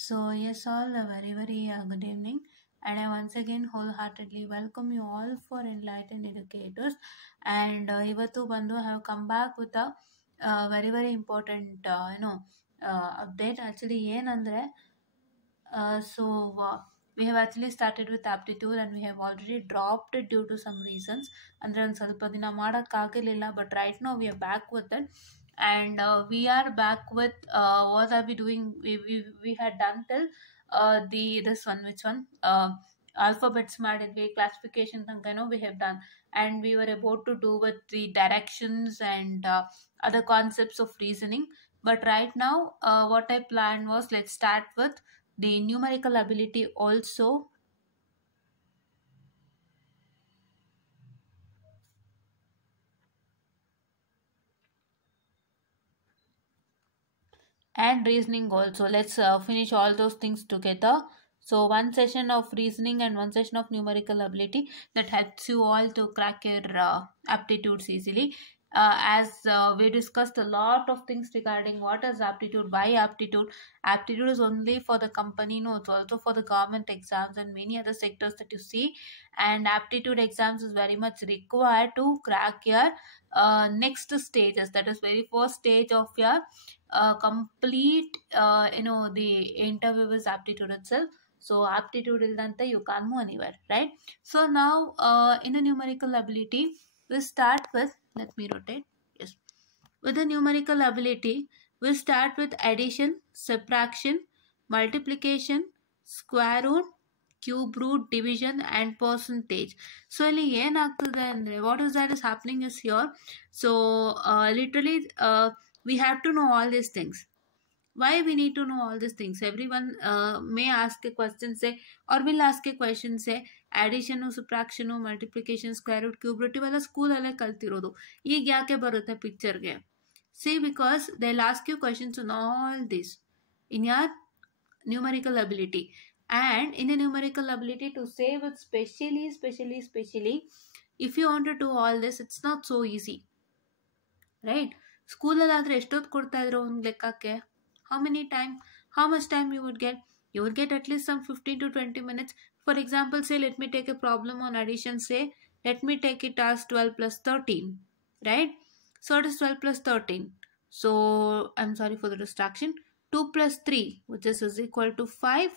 So, yes, all a very good evening, and I once again wholeheartedly welcome you all for Enlightened Educators. And ಇವತ್ತು ಬಂದು have come back with a very important update. Actually, ಏನಂದ್ರೆ we have actually started with aptitude and we have already dropped it due to some reasons. ಅಂದ್ರೆ ಒಂದು ಸ್ವಲ್ಪ ದಿನ ಮಾಡೋಕ್ಕಾಗಲಿಲ್ಲ, but right now we are back with it. And we are back with what are we doing. We had done till this one, which one, alphabets ಮಾಡಿದ್ವಿ, classification ತನಕ we have done, and we were about to do with the directions and other concepts of reasoning. But right now what I planned was, let's start with the numerical ability also. And reasoning also. Let's finish all those things together. So one session of reasoning and one session of numerical ability that helps you all to crack your aptitudes easily. As we discussed a lot of things regarding what is aptitude, why aptitude. Aptitude is only for the company, no, it's also for the government exams and many other sectors that you see. And aptitude exams is very much required to crack your next stages. That is very first stage of your complete the interview is aptitude itself. So aptitude illante you can't move anywhere, right? So now in the numerical ability, we start with, let me rotate, yes, with the numerical ability we start with addition, subtraction, multiplication, square root, cube root, division and percentage. So ಇಲ್ಲಿ ಏನಾಗ್ತದೆ ಅಂದರೆ, what is that is happening is here. So literally we have to know all these things. Why we need to know all these things? Everyone may ask a question, say, or will ask a question, say, addition, subtraction, multiplication, square root, cube root, ಇವೆಲ್ಲ ಸ್ಕೂಲಲ್ಲೇ ಕಲ್ತಿರೋದು. ಈಗ ಯಾಕೆ ಬರುತ್ತೆ ಪಿಕ್ಚರ್ಗೆ? See, because they'll ask you questions on all this in your numerical ability. And in the numerical ability, to say with specially, if you want to do all this, it's not so easy, right? ಸ್ಕೂಲಲ್ಲಾದರೆ ಎಷ್ಟೊತ್ತು ಕೊಡ್ತಾ ಇದ್ರು ಒಂದು ಲೆಕ್ಕಕ್ಕೆ? How much time you would get? You would get at least some 15 to 20 minutes. For example, say, let me take a problem on addition. Say, let me take it as 12 plus 13, right? So it is 12 plus 13. So I'm sorry for the distraction. 2 plus 3, which is equal to 5.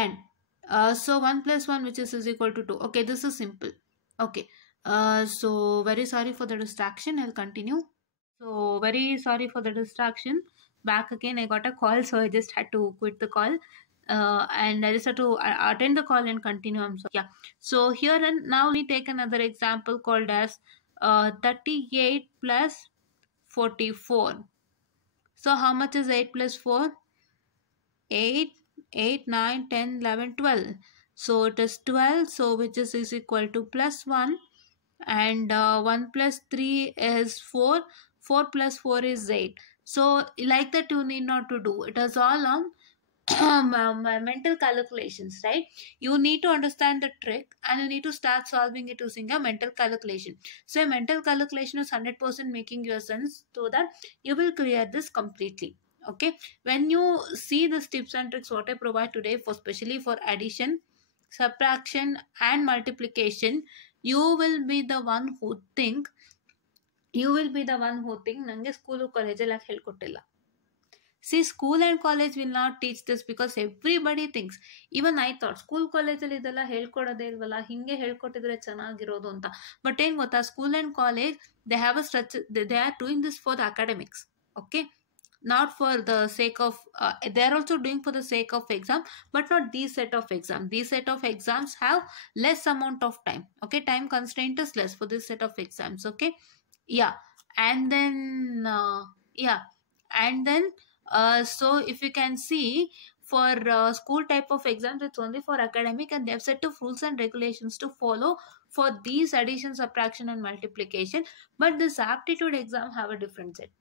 And so 1 plus 1, which is equal to 2. Okay, this is simple. Okay, so very sorry for the distraction. I'll continue. So very sorry for the distraction. Back again, I got a call, so I just had to quit the call. And I just had to attend the call and continue. I'm sorry. Yeah. So here and now we take another example called as 38 plus 44. So how much is 8 plus 4? 8, 9, 10, 11, 12. So it is 12. So which is equal to plus 1. And 1 plus 3 is 4. 4 plus 4 is 8. So like that you need not to do. It is all on mental calculations, right? You need to understand the trick and you need to start solving it using a mental calculation. So a mental calculation is 100% making your sense, so that you will clear this completely. Okay, when you see the tips and tricks what I provide today, for especially for addition, subtraction and multiplication, you will be the one who think ನಂಗೆ ಸ್ಕೂಲು ಕಾಲೇಜಲ್ಲಿ ಯಾಕೆ ಹೇಳ್ಕೊಟ್ಟಿಲ್ಲ. See, school and college will not teach this because everybody thinks, even I thought school ಕಾಲೇಜಲ್ಲಿ ಇದೆಲ್ಲ ಹೇಳ್ಕೊಡೋದೇ ಇಲ್ವಲ್ಲ, ಹಿಂಗೆ ಹೇಳ್ಕೊಟ್ಟಿದ್ರೆ ಚೆನ್ನಾಗಿರೋದು ಅಂತ. ಬಟ್ ಏನು ಗೊತ್ತಾ, school and college they are doing this for the academics, okay, not for the sake of they are also doing for the sake of exam, but not these set of exams. These set of exams have less amount of time, okay, time constraint is less for this set of exams, okay. Yeah, and then so if you can see, for school type of exams, it's only for academic, and they have set of rules and regulations to follow for these addition, subtraction and multiplication. But this aptitude exam have a different set,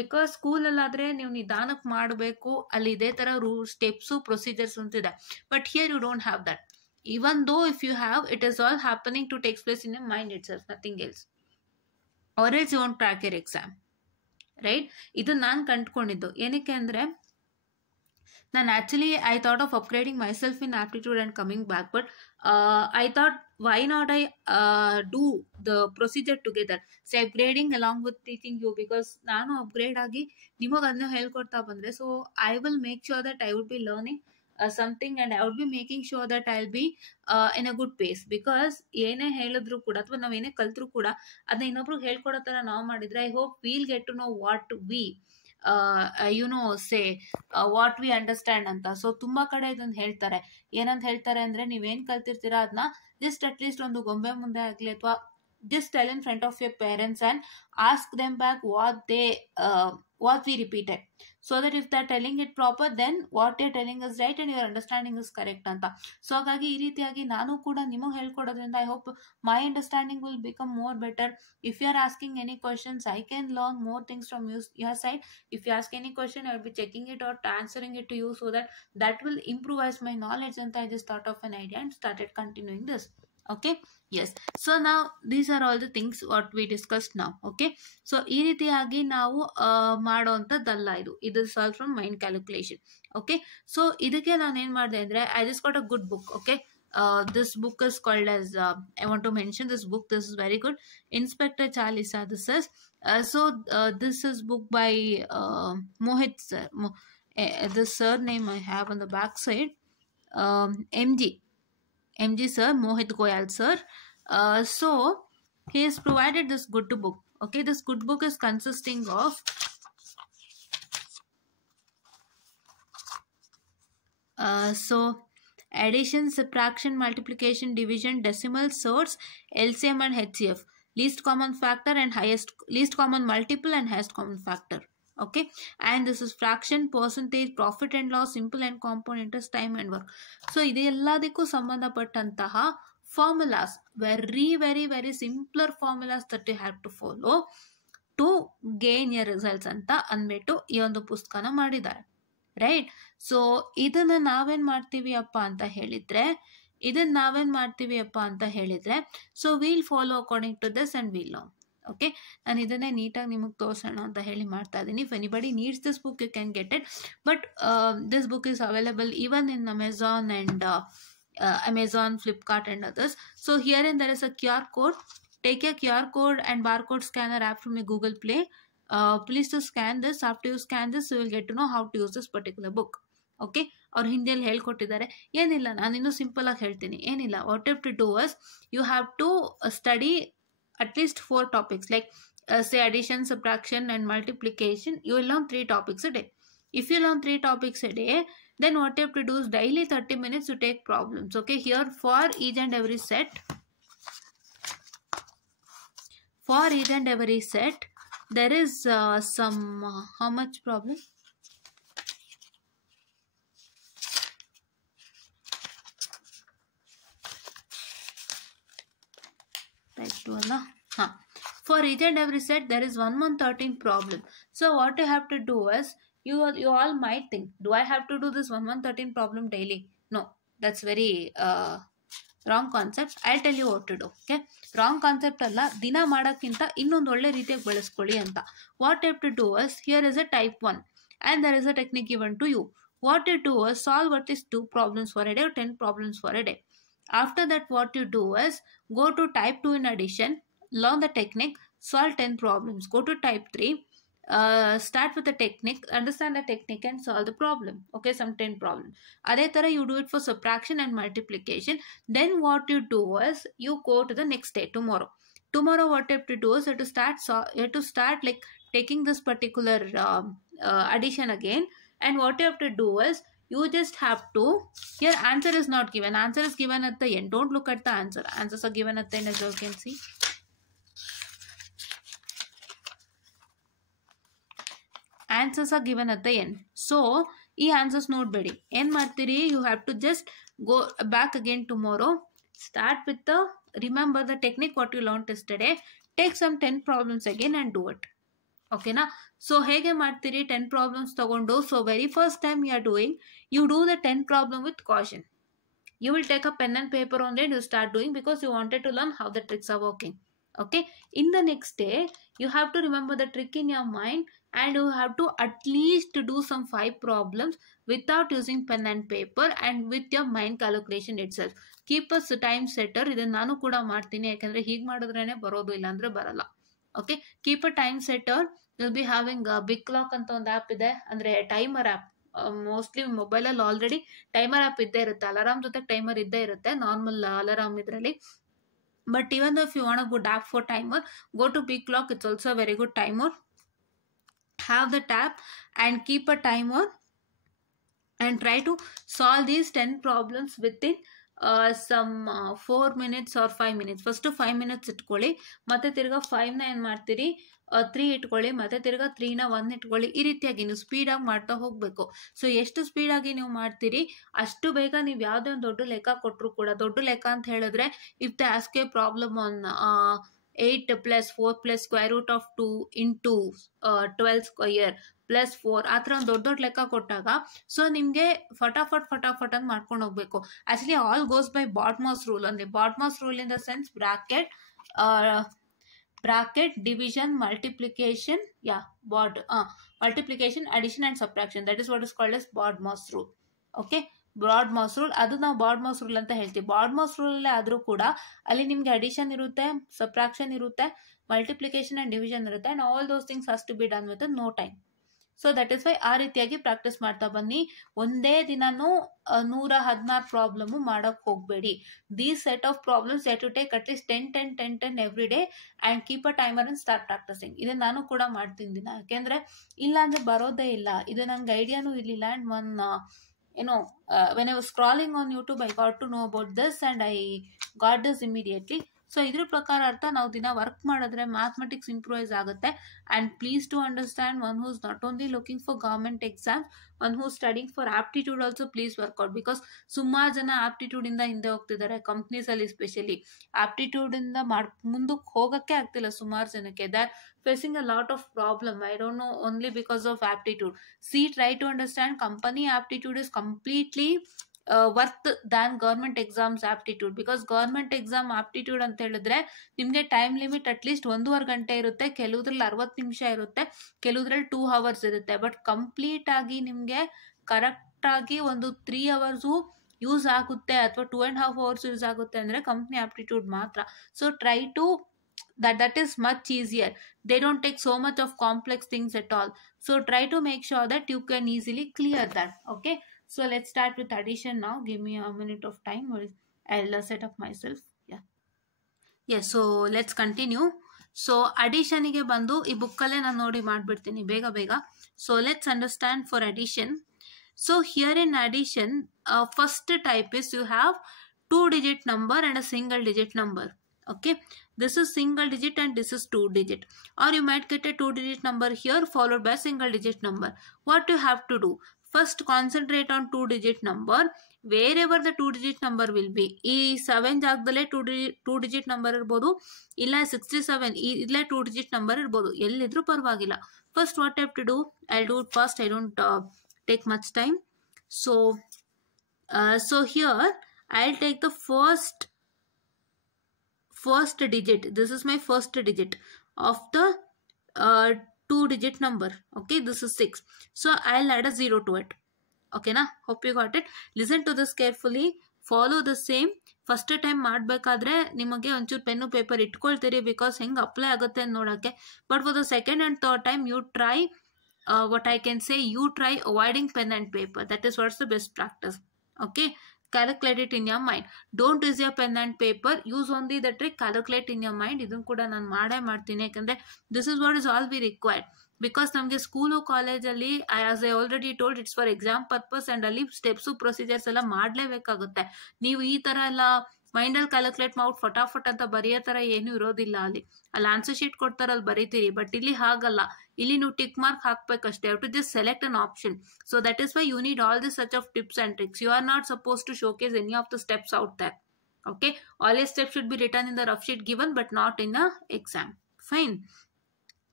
because ಸ್ಕೂಲಲ್ಲಾದರೆ ನೀವು ನಿಧಾನಕ್ಕೆ ಮಾಡಬೇಕು, ಅಲ್ಲಿ ಇದೇ ಥರ rules, steps, procedures ಅಂತಿದೆ. But here you don't have that. Even though if you have, it is all happening to takes place in a mind itself, nothing else. Or else you want crack your exam, right? ಇದು ನಾನು ಕಂಡುಕೊಂಡಿದ್ದು. ಏನಕ್ಕೆ ಅಂದರೆ, Then actually I thought of upgrading myself in aptitude and coming back, but I thought why not I do the procedure together, say upgrading along with teaching you, because ನಾನು upgrade ಆಗಿ ನಿಮಗೆ ಅದನ್ನ ಹೇಳ್ಕೊಡ್ತಾ ಬಂದ್ರೆ, so I will make sure that I would be learning something, and I would be making sure that I'll be in a good pace, because ಏನೇ ಹೇಳಿದ್ರು ಕೂಡ ಅಥವಾ ನಾವೇನೇ ಕಲ್ತ್ರು ಕೂಡ ಅದನ್ನ ಇನ್ನೊಬ್ರಿಗೆ ಹೇಳ್ಕೊಡೋ ತರ ನಾವು ಮಾಡಿದ್ರೆ, I hope we'll get to know what we say what we understand ಅಂತ. ಸೊ ತುಂಬಾ ಕಡೆ ಇದನ್ನ ಹೇಳ್ತಾರೆ, ಏನಂತ ಹೇಳ್ತಾರೆ ಅಂದ್ರೆ, ನೀವೇನ್ ಕಲ್ತಿರ್ತೀರಾ ಅದನ್ನ ಜಸ್ಟ್ ಅಟ್ಲೀಸ್ಟ್ ಒಂದು ಗೊಂಬೆ ಮುಂದೆ ಆಗ್ಲಿ ಅಥವಾ just tell in front of your parents and ask them back what we repeated, so that if they're telling it proper, then what they're telling is right and your understanding is correct ಅಂತ. ಸೊ ಹಾಗಾಗಿ ಈ ರೀತಿಯಾಗಿ ನಾನು ಕೂಡ ನಿಮಗೆ ಹೇಳ್ಕೊಡೋದ್ರಿಂದ I hope my understanding will become more better. If you are asking any questions, I can learn more things from your side. If you ask any question, I will be checking it out, answering it to you, so that will improvise my knowledge. And I just thought of an idea and started continuing this. Okay, yes. So now these are all the things what we discussed now. Okay, so ಈ ರೀತಿಯಾಗಿ ನಾವು ಮಾಡೋಂಥದ್ದಲ್ಲ ಇದು solve from mind calculation. Okay, so ಇದಕ್ಕೆ ನಾನು ಏನು ಮಾಡಿದೆ ಅಂದರೆ, I just got a good book. Okay, this book is called as I want to mention this book. This is very good, Inspector Chalisa. This is this is book by Mohit sir. This surname I have on the back side, MG sir, Mohit Goyal sir. So he has provided this good book. Okay, this good book is consisting of addition, subtraction, multiplication, division, decimal, sorts, LCM and HCF, least common factor and least common multiple and highest common factor. Okay, and this is fraction, percentage, profit and loss, simple and compound interest, time and work. So ಇದೆಲ್ಲದಕ್ಕೂ ಸಂಬಂಧಪಟ್ಟಂತಹ formulas, very simpler formulas that you have to follow to gain your results ಅಂತ ಅಂದ್ಬಿಟ್ಟು ಈ ಒಂದು ಪುಸ್ತಕನ ಮಾಡಿದ್ದಾರೆ, right. So ಇದನ್ನ ನಾವೇನ್ ಮಾಡ್ತೀವಿ ಅಪ್ಪ ಅಂತ ಹೇಳಿದ್ರೆ so we'll follow according to this and we'll learn. Okay, ನಾನು ಇದನ್ನೇ ನೀಟಾಗಿ ನಿಮಗೆ ತೋರಿಸೋಣ ಅಂತ ಹೇಳಿ ಮಾಡ್ತಾ ಇದ್ದೀನಿ. If anybody needs this book you can get it, but this book is available even in Amazon and Amazon, Flipkart and others. So herein there is a QR code. Take a QR code and barcode scanner app from your Google Play. Please to scan this. After you scan this, you will get to know how to use this particular book. Okay, ಅವ್ರು ಹಿಂದಿಯಲ್ಲಿ ಹೇಳ್ಕೊಟ್ಟಿದ್ದಾರೆ. ಏನಿಲ್ಲ, ನಾನಿನ್ನೂ ಸಿಂಪಲ್ ಆಗಿ ಹೇಳ್ತೀನಿ. ಏನಿಲ್ಲ, what have to do is you have to study at least 4 topics, like say addition, subtraction and multiplication. You will learn 3 topics a day. If you learn 3 topics a day, then what you have to do is daily 30 minutes to take problems. Okay, here for each and every set, there is some how much problem? For each and every set there is 113 problem. So what you have to do is, you all might think, do I have to do this 113 problem daily? No, that's very wrong concept. I'll tell you what to do. Okay, wrong concept alla, dina madakkinta innondu olle reetiyagi ಬಳಸ್ಕೊಳ್ಳಿ ಅಂತ. What you have to do is, here is a type 1 and there is a technique given to you. What you do is solve at least 2 problems for a day or 10 problems for a day. After that, what you do is go to type 2 in addition, learn the technique, solve 10 problems. Go to type 3, start with the technique, understand the technique and solve the problem. Okay, some 10 problems. Adhe tara you do it for subtraction and multiplication. Then what you do is, you go to the next day, tomorrow what you have to do is, you have to start like taking this particular addition again. And what you have to do is, you just have to, here answer is not given, answer is given at the end. Don't look at the answers are given at the end, as you can see. Answers are given at the end. So ಈ answers ನೋಡಬೇಡಿ, ಏನು ಮಾಡ್ತೀರಿ, you have to just go back again tomorrow, start with the, remember the technique what you learned yesterday, take some 10 problems again and do it. ಓಕೆನಾ? So ಹೇಗೆ ಮಾಡ್ತೀರಿ, 10 problems ತಗೊಂಡು, so very first time you are doing, you do the 10 problem with caution. You will take a pen and paper on it, you start doing, because you wanted to learn how the tricks are working. Okay, in the next day you have to remember the trick in your mind. and you have to at least do some 5 problems without using pen and paper and with your mind calculation itself. Keep a time setter. ಇದನ್ನ ನಾನು ಕೂಡ ಮಾಡ್ತೀನಿ, ಯಾಕಂದ್ರೆ ಹೀಗೆ ಮಾಡಿದ್ರೇನೆ ಬರೋದು, ಇಲ್ಲ ಅಂದ್ರೆ ಬರಲ್ಲ. Okay, keep a time setter. Will be having big clock ಅಂತ ಒಂದು ಆ್ಯಪ್ ಇದೆ, ಅಂದ್ರೆ ಟೈಮರ್ ಆ್ಯಪ್. ಮೋಸ್ಟ್ಲಿ ಮೊಬೈಲಲ್ಲಿ ಆಲ್ರೆಡಿ ಟೈಮರ್ ಆ್ಯಪ್ ಇದ್ದೇ ಇರುತ್ತೆ, ಅಲಾರಾಮ್ ಜೊತೆ ಟೈಮರ್ ಇದ್ದೇ ಇರುತ್ತೆ, ನಾರ್ಮಲ್ ಅಲಾರಾಮ್ ಇದರಲ್ಲಿ. But even though if you want a good app for timer, go to Big Clock. It's also a very good timer. Have the tab and keep a timer and try to solve these 10 problems within some 4 minutes or 5 minutes. First 5 minutes ಇಟ್ಕೊಳ್ಳಿ, ಮತ್ತೆ ತಿರ್ಗಾ 5ನ ಏನು ಮಾಡ್ತೀರಿ 3 ಇಟ್ಕೊಳ್ಳಿ, ಮತ್ತೆ ತಿರ್ಗಾ 3ನ 1 ಇಟ್ಕೊಳ್ಳಿ. ಈ ರೀತಿಯಾಗಿ ನೀವು ಸ್ಪೀಡಾಗಿ ಮಾಡ್ತಾ ಹೋಗಬೇಕು. ಸೊ ಎಷ್ಟು ಸ್ಪೀಡಾಗಿ ನೀವು ಮಾಡ್ತೀರಿ ಅಷ್ಟು ಬೇಗ ನೀವು ಯಾವುದೇ ಒಂದು ದೊಡ್ಡ ಲೆಕ್ಕ ಕೊಟ್ಟರು ಕೂಡ, ದೊಡ್ಡ ಲೆಕ್ಕ ಅಂತ ಹೇಳಿದ್ರೆ if the ask A problem on 8 + 4 + square root of 2 into 12 square + 4 ಆ ಥರ ಒಂದು ದೊಡ್ಡ ಲೆಕ್ಕ ಕೊಟ್ಟಾಗ ಸೊ ನಿಮಗೆ ಫಟಾಫಟ್ ಅಂತ ಮಾಡ್ಕೊಂಡು ಹೋಗ್ಬೇಕು. Actually all goes by BODMAS rule. ಅಂದ್ರೆ BODMAS rule in the sense bracket division multiplication, multiplication, addition and subtraction. That is what is called as BODMAS rule. Okay, BODMAS rule, ಅದು ನಾವು BODMAS rule ಅಂತ ಹೇಳ್ತೀವಿ. BODMAS rule ಅಲ್ಲೇ ಆದರೂ ಕೂಡ ಅಲ್ಲಿ ನಿಮಗೆ ಅಡಿಷನ್ ಇರುತ್ತೆ, ಸಬ್ಟ್ರಾಕ್ಷನ್ ಇರುತ್ತೆ, ಮಲ್ಟಿಪ್ಲಿಕೇಶನ್ ಅಂಡ್ ಡಿವಿಷನ್ ಇರುತ್ತೆ, and all those things has to be done with no time. So that is why ಆ ರೀತಿಯಾಗಿ ಪ್ರಾಕ್ಟೀಸ್ ಮಾಡ್ತಾ ಬನ್ನಿ. ಒಂದೇ ದಿನನೂ 116 ಪ್ರಾಬ್ಲಮ್ ಮಾಡಕ್ ಹೋಗಬೇಡಿ. These set of problems you have to take at least 10 every day and keep a timer and start practising. ಇದನ್ನ ನಾನು ಕೂಡ ಮಾಡ್ತೀನಿ ದಿನ, ಯಾಕೆಂದ್ರೆ ಇಲ್ಲ ಅಂದ್ರೆ ಬರೋದೇ ಇಲ್ಲ. ಇದು ನಂಗೆ ಐಡಿಯಾನೂ ಇರಲಿಲ್ಲ. And one when I was scrolling on YouTube, I got to know about this and I got this immediately. So ಇದ್ರ ಪ್ರಕಾರ ಅರ್ಥ ನಾವು ದಿನ ವರ್ಕ್ ಮಾಡಿದ್ರೆ ಮ್ಯಾಥಮೆಟಿಕ್ಸ್ ಇಂಪ್ರೂವೈಸ್ ಆಗುತ್ತೆ. And please to understand, one whose not only looking for government exam, one who studying for aptitude also please work out. Because ಸುಮಾರು ಜನ ಆಪ್ಟಿಟ್ಯೂಡಿಂದ ಹಿಂದೆ ಹೋಗ್ತಿದ್ದಾರೆ, ಕಂಪ್ನೀಸಲ್ಲಿ ಸ್ಪೆಷಲಿ ಆಪ್ಟಿಟ್ಯೂಡಿಂದ ಮುಂದಕ್ಕೆ ಹೋಗೋಕ್ಕೆ ಆಗ್ತಿಲ್ಲ ಸುಮಾರು ಜನಕ್ಕೆ. They are facing a lot of problem. I don't know, only because of aptitude. Try to understand, company aptitude is completely worth than government exams aptitude. Because government exam aptitude ಅಂತ ಹೇಳಿದ್ರೆ ನಿಮಗೆ ಟೈಮ್ ಲಿಮಿಟ್ ಅಟ್ಲೀಸ್ಟ್ 1.5 ಗಂಟೆ ಇರುತ್ತೆ, ಕೆಲವುದ್ರಲ್ಲಿ 60 ನಿಮಿಷ ಇರುತ್ತೆ, ಕೆಲವುದ್ರಲ್ಲಿ 2 hours ಇರುತ್ತೆ. ಬಟ್ ಕಂಪ್ಲೀಟ್ ಆಗಿ ನಿಮಗೆ ಕರೆಕ್ಟಾಗಿ ಒಂದು 3 hours ಯೂಸ್ ಆಗುತ್ತೆ, ಅಥವಾ 2.5 hours ಯೂಸ್ ಆಗುತ್ತೆ ಅಂದರೆ ಕಂಪ್ನಿ ಆಪ್ಟಿಟ್ಯೂಡ್ ಮಾತ್ರ. So try to that is much easier. They don't take so much of complex things at all. So try to make sure that you can easily clear that. Okay, so let's start with addition now. Give me a minute of time. I'll set up myself. So let's continue. So addition ಗೆ ಬಂದು ಈ ಬುಕ್ಕಲ್ಲೇ ನಾನು ನೋಡಿ ಮಾಡಿಬಿಡ್ತೀನಿ ಬೇಗ. So let's understand for addition. So here in addition, first type is you have 2-digit number and a single digit number. Okay, this is single digit and this is 2-digit, or you might get a 2-digit number here followed by single digit number. What you have to do, first concentrate on 2-digit number wherever the 2-digit number will be. ಈ 7 ಜಾಗದಲ್ಲೇ 2-digit number ಇರ್ಬೋದು, ಇಲ್ಲ 67 ಇಲ್ಲೇ 2-digit number ಇರ್ಬೋದು, ಎಲ್ಲಿದ್ರೂ ಪರವಾಗಿಲ್ಲ. First what I have to do, I'll do it fast, I don't take much time. So here I'll take the first digit. This is my first digit of the 2-digit number. Okay, this is 6. So I'll add a 0 to it. Okay na, hope you got it. Listen to this carefully, follow the same. First time ಮಾಡಬೇಕಾದ್ರೆ ನಿಮಗೆ ಒಂಚೂರು pen paper ಇಟ್ಕೊಳ್ತೀರಿ, because ಹೆಂಗೆ apply ಆಗುತ್ತೆ ಅಂತ ನೋಡೋಕ್ಕೆ. But for the second and third time you try, what I can say, you try avoiding pen and paper. That is what's the best practice. Okay, calculate it in your mind. Don't use your pen and paper, use only the trick, calculate in your mind. ಇದನ್ನು ಕೂಡ ನಾನು ಮಾಡ್ತೀನಿ, ಯಾಕಂದರೆ this is what is all we require. Because ನಮಗೆ ಸ್ಕೂಲು ಕಾಲೇಜಲ್ಲಿ as I already told, it's for exam purpose, and ಅಲ್ಲಿ steps procedures ಎಲ್ಲ ಮಾಡಲೇಬೇಕಾಗುತ್ತೆ. ನೀವು ಈ ಥರ ಎಲ್ಲ ಮೈಂಡಲ್ಲಿ ಕ್ಯಾಲ್ಕುಲೇಟ್ ಮಾಡ್ಬಿಟ್ಟು ಫಟಾಫಟ್ ಅಂತ ಬರೆಯೋ ಥರ ಏನೂ ಇರೋದಿಲ್ಲ. ಅಲ್ಲಿ ಆನ್ಸರ್ ಶೀಟ್ ಕೊಡ್ತಾರೆ, ಅಲ್ಲಿ ಬರೀತೀರಿ. ಬಟ್ ಇಲ್ಲಿ ಹಾಗಲ್ಲ, ಇಲ್ಲಿ ನೀವು ಟಿಕ್ ಮಾರ್ಕ್ ಹಾಕಬೇಕಷ್ಟೇ. To just select an option. So that is why you need all this such of tips and tricks. You are not suppose to showcase any of the steps out there. Okay, all your steps should be written in the rough sheet given, but not in the exam. Fine.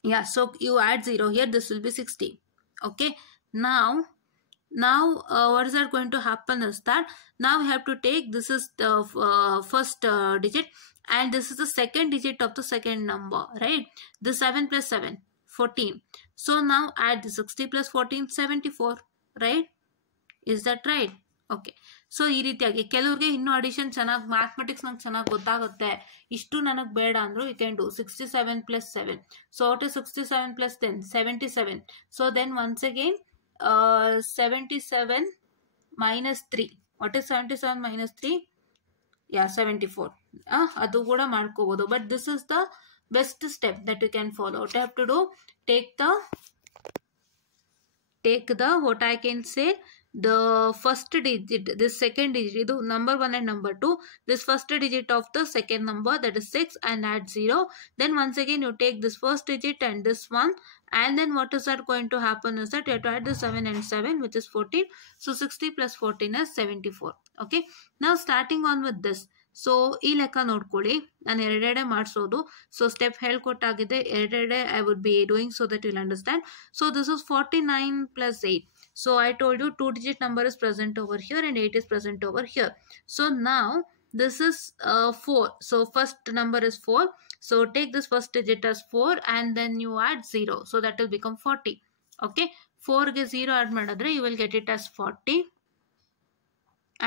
Yeah, so you add 0 here, this will be 60. Okay, now what is that going to happen is that now we have to take, this is the first digit, and this is the second digit of the second number, right? This 7 plus 7, 14. So now add the 60 plus 14, 74, right? Is that right? Okay so ಈ ರೀತಿಯಾಗಿ ಕೆಲವ್ರಿಗೆ ಇನ್ನೂ ಅಡಿಷನ್ ಚೆನ್ನಾಗಿ ಮ್ಯಾಥಮೆಟಿಕ್ಸ್ ನಂಗೆ ಚೆನ್ನಾಗಿ ಗೊತ್ತಾಗುತ್ತೆ, ಇಷ್ಟು ನನಗೆ ಬೇಡ ಅಂದ್ರು you can do 67 plus 7. So what is 67 plus 10? 77. So then once again 77 minus 3. What is 77 minus 3? Yeah 74. ಅದು ಕೂಡ ಮಾಡ್ಕೋಬಹುದು. But this is the best step that you can follow. What have to do? take the what I can say, the first digit, this second digit, ಇದು number 1 and number 2, this first digit of the second number, that is 6, and add 0. Then once again you take this first digit and this one, and then what is that going to happen is that you have to add the 7 and 7, which is 14. So 60 plus 14 is 74. Okay, now starting on with this. So ಈ ಲೆಕ್ಕ ನೋಡ್ಕೊಳ್ಳಿ, ನಾನು ಎರಡೆರಡೆ ಮಾಡಿಸೋದು. So step ಹೇಳ್ಕೊಟ್ಟಾಗಿದೆ, ಎರಡೆರಡೆ I would be doing so that will understand. So this is 49 plus 8. So I told you 2-digit number is present over here and 8 is present over here. So now this is 4. So first number is 4. So take this first digit as 4 and then you add 0. So that will become 40. Okay. 4 ge 0 add madadre you will get it as 40.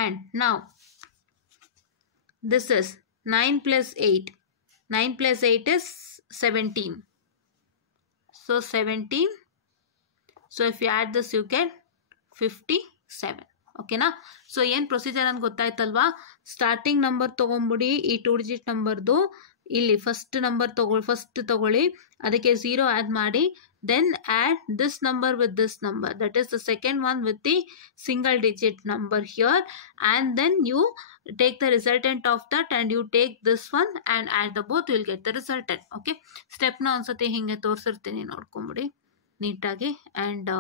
And now this is 9 plus 8. 9 plus 8 is 17. So 17. So if you add this you get 57. ಓಕೆನಾ? ಸೊ ಏನು ಪ್ರೊಸೀಜರ್ ಅಂತ ಗೊತ್ತಾಯ್ತಲ್ವಾ? Starting number ತೊಗೊಂಬಿಡಿ, ಈ 2 digit ನಂಬರ್ದು ಇಲ್ಲಿ ಫಸ್ಟ್ ತಗೊಳ್ಳಿ, ಅದಕ್ಕೆ 0 ಆ್ಯಡ್ ಮಾಡಿ, then add this number with this number, that is the second one with the single digit number here, and then you take the resultant of that and you take this one and add the both, will get the resultant. Okay, ಸ್ಟೆಪ್ನ ಒಂದ್ಸತಿ ಹಿಂಗೆ ತೋರಿಸಿರ್ತೀನಿ, ನೋಡ್ಕೊಂಬಿಡಿ ನೀಟಾಗಿ. And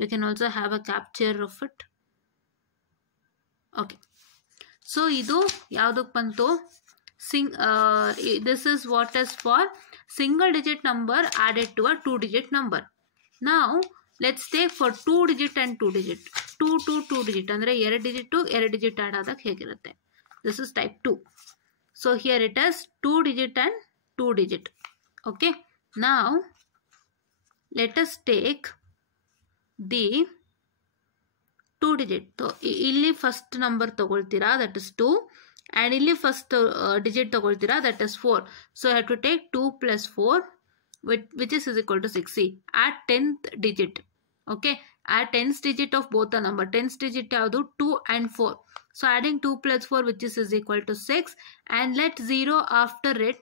you can also have a capture of it. Okay, so idu yauduk bantu, this is what is for single digit number added to a 2-digit number. Now let's take for 2 digit and 2 digit, 2 to 2 digit andre 2 digit to 2 digit add adag hegirutte. This is type 2. So here it is 2 digit and 2 digit. Okay, now let us take the 2 digit. So ಇಲ್ಲಿ first number ತಗೊಳ್ತೀರಾ, that is 2, and ಇಲ್ಲಿ first digit ತಗೊಳ್ತೀರಾ, that is 4. So have to take 2 plus 4 which is equal to 6. See, add 10th digit. Okay, add 10th digit of both the number. 10th digit ಯಾವುದು? 2 and 4. So adding 2 plus 4 which is equal to 6, and let 0 after it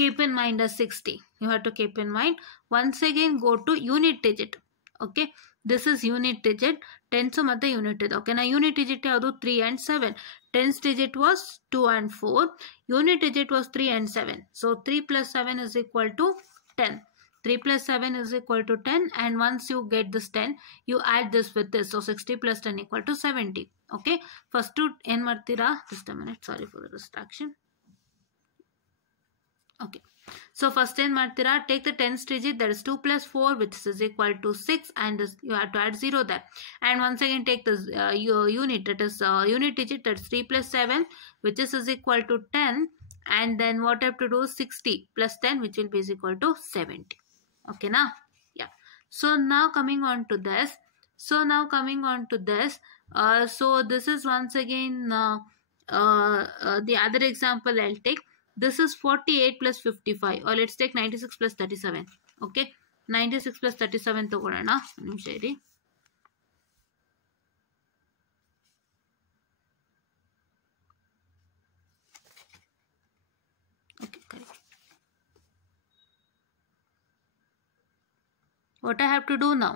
keep in mind as 60. You have to keep in mind. Once again go to unit digit. Okay, this is unit digit. Tens matte unit ಇದೆ. Okay, na unit digit ಯಾವುದು? 3 and 7. Tens digit was 2 and 4. Unit digit was 3 and 7. So 3 plus 7 is equal to 10. 3 plus 7 is equal to 10, and once you get this 10 you add this with this. So 60 plus 10 equal to 70. Okay, first to ಏನು ಮಾಡ್ತೀರಾ? Just a minute, sorry for the distraction. Okay, so first ಏನು ಮಾಡ್ತೀರಾ? Take the 10th digit, that is 2 plus 4 which is equal to 6, and this, you have to add 0 there. And once again take the unit, that is unit digit, that is 3 plus 7 which is equal to 10, and then what I have to do? 60 plus 10 which will be equal to 70. Okay, now yeah. So now coming on to this. So this is once again the other example I'll take. This is 48 plus 55, or let's take 96 plus 37. Okay, 96 plus 37 ತಗೊಳ್ಳೋಣ. ನಿಮಿಷ ಇರಿ. Okay, correct. What I have to do now?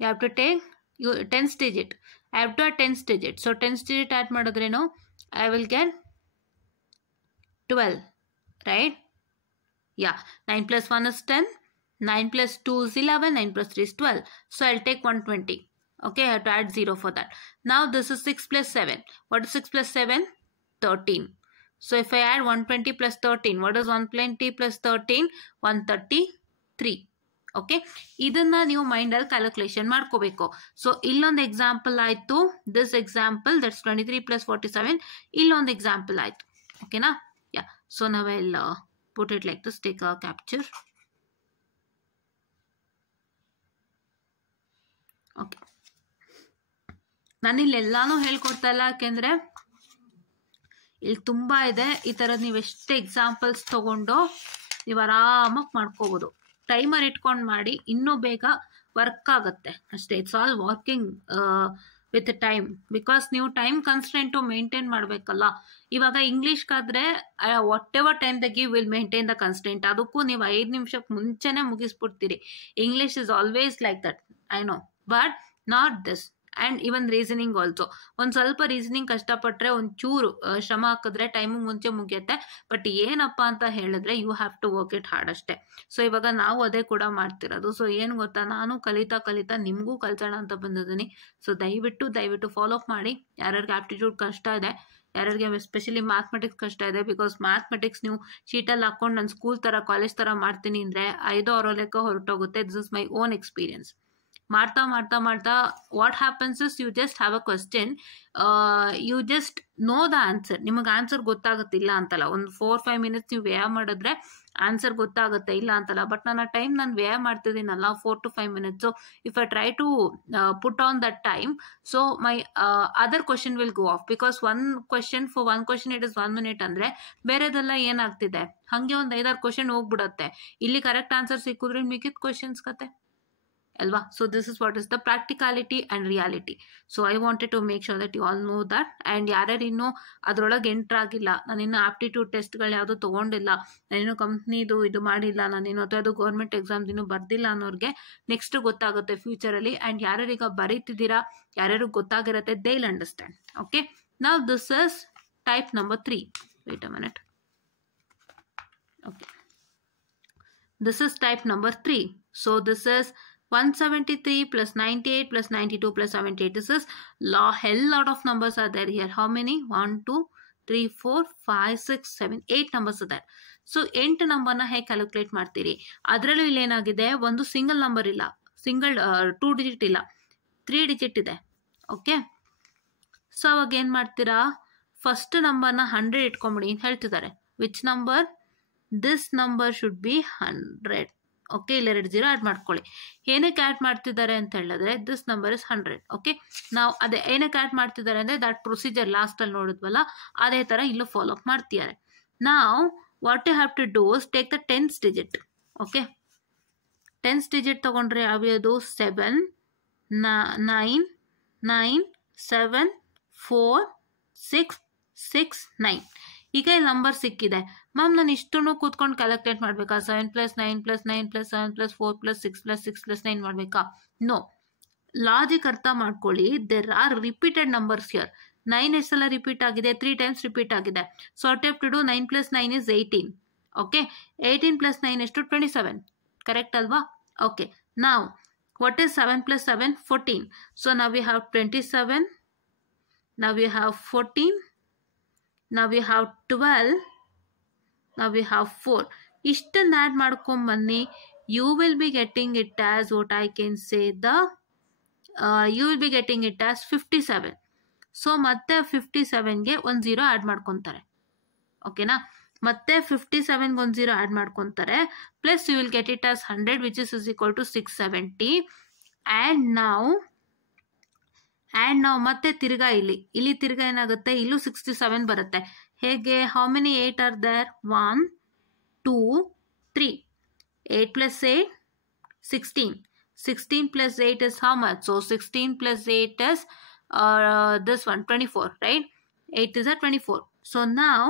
You have to take your 10th digit. I have to add 10th digit. So 10th digit add ಮಾಡಿದ್ರೇನು? I will get 12, right? Yeah, 9 plus 1 is 10, 9 plus 2 is 11, 9 plus 3 is 12. So I'll take 120. Okay, I have to add 0 for that. Now this is 6 plus 7. What is 6 plus 7? 13. So if I add 120 plus 13, what is 120 plus 13? 133. ಓಕೆ, ಇದನ್ನ ನೀವು ಮೈಂಡಲ್ಲಿ ಕ್ಯಾಲ್ಕುಲೇಷನ್ ಮಾಡ್ಕೋಬೇಕು. ಸೊ ಇಲ್ಲೊಂದು ಎಕ್ಸಾಂಪಲ್ ಆಯಿತು, this example that's 23 plus 47. ಇಲ್ಲೊಂದು ಎಕ್ಸಾಂಪಲ್ ಆಯಿತು. ಓಕೆನಾ? ಯಾ, ಸೊ ನಾವ್ I'll put it like this, take a capture. Okay, ನಾನಿಲ್ಲಿ ಎಲ್ಲಾನು ಹೇಳ್ಕೊಡ್ತಾ ಇಲ್ಲ, ಯಾಕೆಂದರೆ ಇಲ್ಲಿ ತುಂಬ ಇದೆ. ಈ ಥರದ್ದು ನೀವು ಎಷ್ಟು ಎಕ್ಸಾಂಪಲ್ಸ್ ತೊಗೊಂಡು ನೀವು ಆರಾಮಾಗಿ ಮಾಡ್ಕೋಬೋದು. ಟೈಮರ್ ಇಟ್ಕೊಂಡು ಮಾಡಿ, ಇನ್ನೂ ಬೇಗ ವರ್ಕ್ ಆಗುತ್ತೆ ಅಷ್ಟೇ. It's all working with time, because ನೀವು ಟೈಮ್ ಕನ್ಸ್ಟೆಂಟು ಮೇಂಟೈನ್ ಮಾಡಬೇಕಲ್ಲ. ಇವಾಗ ಇಂಗ್ಲೀಷ್ಗಾದರೆ whatever time the give will maintain the constant. ಅದಕ್ಕೂ ನೀವು 5 ನಿಮಿಷಕ್ಕೆ ಮುಂಚೆನೇ ಮುಗಿಸ್ಬಿಡ್ತೀರಿ. English is always like that, I know, but not this. And even reasoning also, ಒಂದು ಸ್ವಲ್ಪ ರೀಸನಿಂಗ್ ಕಷ್ಟಪಟ್ಟರೆ, ಒಂಚೂರು ಶ್ರಮ ಹಾಕಿದ್ರೆ ಟೈಮಿಗೆ ಮುಂಚೆ ಮುಗಿಯುತ್ತೆ. ಬಟ್ ಏನಪ್ಪ ಅಂತ ಹೇಳಿದ್ರೆ you have to work it hard ಅಷ್ಟೇ. ಸೊ ಇವಾಗ ನಾವು ಅದೇ ಕೂಡ ಮಾಡ್ತಿರೋದು. ಸೊ ಏನು ಗೊತ್ತಾ, ನಾನು ಕಲಿತಾ ನಿಮಗೂ ಕಲ್ಸೋಣ ಅಂತ ಬಂದಿದ್ದೀನಿ. ಸೊ ದಯವಿಟ್ಟು ಫಾಲೋ ಅಪ್ ಮಾಡಿ. ಯಾರ್ಯಾರಿಗೆ ಆಪ್ಟಿಟ್ಯೂಡ್ ಕಷ್ಟ ಇದೆ, ಯಾರ್ಯಾರಿಗೆ ಎಸ್ಪೆಷಲಿ ಮ್ಯಾಥಮೆಟಿಕ್ಸ್ ಕಷ್ಟ ಇದೆ, ಬಿಕಾಸ್ ಮ್ಯಾಥಮೆಟಿಕ್ಸ್ ನೀವು ಶೀಟಲ್ಲಿ ಹಾಕೊಂಡು ನಾನು ಸ್ಕೂಲ್ ಥರ ಕಾಲೇಜ್ ಥರ ಮಾಡ್ತೀನಿ ಅಂದರೆ 5-6 ಲೆಕ್ಕ ಹೊರಟೋಗುತ್ತೆ. This is my own experience. ಮಾಡ್ತಾ what happens is you just have a question, you just know the answer. ನಿಮಗೆ ಆನ್ಸರ್ ಗೊತ್ತಾಗುತ್ತಿಲ್ಲ ಅಂತಲ್ಲ, ಒಂದು 4-5 ಮಿನಿಟ್ಸ್ ನೀವು ವ್ಯಯ ಮಾಡಿದ್ರೆ ಆನ್ಸರ್ ಗೊತ್ತಾಗುತ್ತೆ, ಇಲ್ಲ ಅಂತಲ್ಲ. ಬಟ್ ನನ್ನ ಟೈಮ್ ನಾನು ವ್ಯಯ ಮಾಡ್ತಿದ್ದೀನಲ್ಲ 4 to 5 minutes, if I try to put on that time, so my other question will go off. Because for one question it is 1 minute ಅಂದರೆ ಬೇರೆದೆಲ್ಲ ಏನಾಗ್ತಿದೆ, ಹಾಗೆ ಒಂದು 5-6 ಕ್ವಶನ್ ಹೋಗ್ಬಿಡತ್ತೆ. ಇಲ್ಲಿ ಕರೆಕ್ಟ್ ಆನ್ಸರ್ ಸಿಕ್ಕಿದ್ರೆ ಮಿಕ್ಕಿದ ಕ್ವಶನ್ಸ್ ಕತೆ ಅಲ್ವಾ. So this is what is the practicality and reality. So I wanted to make sure that you all know that. And ಯಾರ್ಯಾರು ಇನ್ನೂ ಅದರೊಳಗೆ ಎಂಟ್ರಾಗಿಲ್ಲ, ನಾನಿನ್ನು ಆಪ್ಟಿಟ್ಯೂಡ್ ಟೆಸ್ಟ್ಗಳು ಯಾವುದೂ ತೊಗೊಂಡಿಲ್ಲ, ನಾನಿನ್ನು ಕಂಪ್ನಿದು ಇದು ಮಾಡಿಲ್ಲ, ನಾನಿನ್ನು ಅಥವಾ ಅದು ಗೌರ್ಮೆಂಟ್ ಎಕ್ಸಾಮ್ದು ಇನ್ನೂ ಬರ್ದಿಲ್ಲ ಅನ್ನೋರಿಗೆ ನೆಕ್ಸ್ಟ್ ಗೊತ್ತಾಗುತ್ತೆ ಫ್ಯೂಚರಲ್ಲಿ. ಆ್ಯಂಡ್ ಯಾರ್ಯಾರೀಗ ಬರೀತಿದ್ದೀರಾ, ಯಾರ್ಯಾರು ಗೊತ್ತಾಗಿರುತ್ತೆ, they will understand. Okay, now this is type number 3. Wait a minute. Okay, this is type number 3. So this is 173 plus 98 plus 92 plus 78. This is hell lot of numbers are there here. How many? 1 2 3 4 5 6 7 8 numbers are there. So 8 ನಂಬರ್ನ ಹೇಗೆ ಕ್ಯಾಲ್ಕುಲೇಟ್ ಮಾಡ್ತೀರಿ? ಅದರಲ್ಲೂ ಇಲ್ಲಿ ಏನಾಗಿದೆ, ಒಂದು single number ಇಲ್ಲ, ಸಿಂಗಲ್ 2 ಡಿಜಿಟ್ ಇಲ್ಲ, 3 ಡಿಜಿಟ್ ಇದೆ. ಓಕೆ, ಸೊ ಅವಾಗ ಏನು ಮಾಡ್ತೀರಾ, ಫಸ್ಟ್ ನಂಬರ್ನ 100 ಇಟ್ಕೊಂಬಿಡಿ ಅಂತ ಹೇಳ್ತಿದ್ದಾರೆ. Which number? This number should be 100. ಓಕೆ, ಇಲ್ಲಿ 2 0 ಆ್ಯಡ್ ಮಾಡ್ಕೊಳ್ಳಿ. ಏನಕ್ಕೆ ಆ್ಯಡ್ ಮಾಡ್ತಿದ್ದಾರೆ ಅಂತ ಹೇಳಿದ್ರೆ ದಿಸ್ ನಂಬರ್ ಇಸ್ 100. ಓಕೆ, ನಾವು ಅದೇ ಏನಕ್ಕೆ ಆ್ಯಡ್ ಮಾಡ್ತಿದ್ದಾರೆ ಅಂದರೆ ದಟ್ ಪ್ರೊಸೀಜರ್ ಲಾಸ್ಟಲ್ಲಿ ನೋಡಿದ್ವಲ್ಲ, ಅದೇ ಥರ ಇಲ್ಲೂ ಫಾಲೋ ಅಪ್ ಮಾಡ್ತಿದ್ದಾರೆ. ನಾವು what you have to do is take the 10th digit. Okay, 10th digit ತೊಗೊಂಡ್ರೆ ಯಾವ್ಯಾವುದು? 7 9 9 7 4 6 6 9. ಈಗ ಈ ನಂಬರ್ ಸಿಕ್ಕಿದೆ. ಮ್ಯಾಮ್ ನಾನು ಇಷ್ಟನ್ನು ಕೂತ್ಕೊಂಡು ಕ್ಯಾಲ್ಕುಲೇಟ್ ಮಾಡಬೇಕಾ? 7 + 9 + 9 + 7 + 4 + 6 + 6 + 9 ಮಾಡಬೇಕಾ? ನೋ. ಲಾಜಿಕ್ ಅರ್ಥ ಮಾಡ್ಕೊಳ್ಳಿ. There are repeated numbers here. 9 ಎಷ್ಟು ಸಲ ರಿಪೀಟ್ ಆಗಿದೆ? 3 times ರಿಪೀಟ್ ಆಗಿದೆ. So what have to do? 9 + 9 is 18. Okay, 18 + 9 ಎಷ್ಟು? 27. ಕರೆಕ್ಟ್ ಅಲ್ವಾ? ಓಕೆ, ನಾವು ವಾಟ್ ಇಸ್ 7 + 7? 14. ಸೊ ನಾವು ವಿ ಹ್ಯಾವ್ 27, ನಾವು we have 14, now we have 12, now we have 4. ಇಷ್ಟನ್ನು ಆ್ಯಡ್ ಮಾಡ್ಕೊಂಬನ್ನಿ. you will be getting it as what I can say you will be getting it as 57. ಸೊ ಮತ್ತೆ 57ಗೆ ಒಂದು 0 ಆ್ಯಡ್ ಮಾಡ್ಕೊತಾರೆ. ಓಕೆನಾ, ಮತ್ತೆ 57ಗೆ ಒಂದು 0 ಆ್ಯಡ್ ಮಾಡ್ಕೊತಾರೆ. Plus you will get it as 100 which is equal to 670. And ನಾವು ಮತ್ತೆ ತಿರ್ಗಾ ಇಲ್ಲಿ ತಿರ್ಗಾ ಏನಾಗುತ್ತೆ, ಇಲ್ಲೂ 67 ಬರುತ್ತೆ. ಹೇಗೆ? How many 8 are there? 1 2 3. 8 + 8 16. 16 + 8 is how much? So 16 + 8 is this one 24, right? 8 is 24. So now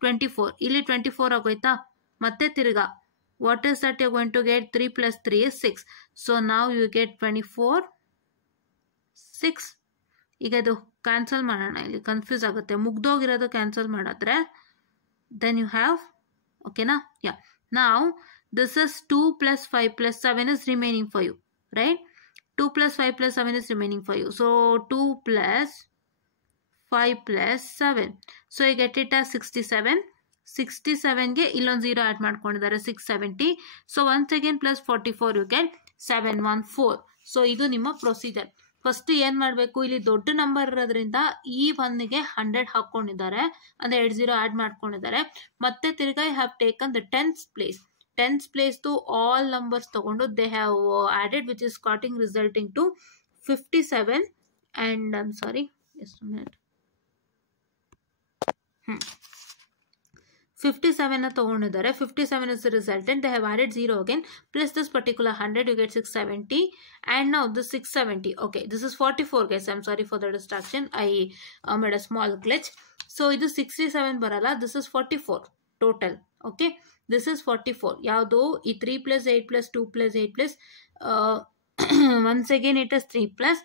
24. ಇಲ್ಲಿ 24 ಆಗೋಯ್ತಾ? ಮತ್ತೆ ತಿರ್ಗಾ what is that you're going to get? 3 + 3 is 6. So now you get 24 6. ಈಗ ಇದು ಕ್ಯಾನ್ಸಲ್ ಮಾಡೋಣ, ಇಲ್ಲಿ ಕನ್ಫ್ಯೂಸ್ ಆಗುತ್ತೆ. ಮುಗ್ದೋಗಿರೋದು ಕ್ಯಾನ್ಸಲ್ ಮಾಡಿದ್ರೆ ದೆನ್ ಯು ಹ್ಯಾವ್, ಓಕೆನಾ? ಯಾ, ನಾವು this is 2 + 5 + 7 is remaining for you, right? 2 + 5 + 7 is remaining for you. So 2 + 5 + 7. So you get it as 67. 67ಗೆ ಇಲ್ಲೊಂದು 0 ಆ್ಯಡ್ ಮಾಡ್ಕೊಂಡಿದ್ದಾರೆ, 670. So once again plus 44 you get 714. ಸೊ ಇದು ನಿಮ್ಮ ಪ್ರೊಸೀಜರ್. ಫಸ್ಟ್ ಏನು ಮಾಡಬೇಕು, ಇಲ್ಲಿ ದೊಡ್ಡ ನಂಬರ್ ಇರೋದ್ರಿಂದ ಈ 1ಗೆ 100 ಹಾಕ್ಕೊಂಡಿದ್ದಾರೆ, ಅಂದರೆ 2 0 ಆ್ಯಡ್ ಮಾಡ್ಕೊಂಡಿದ್ದಾರೆ. ಮತ್ತೆ ತಿರ್ಗಾ I have taken the 10th place. 10th place to all numbers ತಗೊಂಡು they have added which is starting resulting to 57 and I'm sorry, just a minute. 57 ತಗೊಂಡಿದ್ದಾರೆ. 57 is the resultant. They have added 0 again. Plus this particular 100, you get 670. And now this 670. Okay, this is 44, guys. I'm sorry for the distraction. I made a small glitch. So ಇದು 67 ಬರಲ್ಲ. This is 44 total. Okay, this is 44. ಯಾವುದು ಈ 3 plus 8 plus 2 plus 8 plus once again it is 3 plus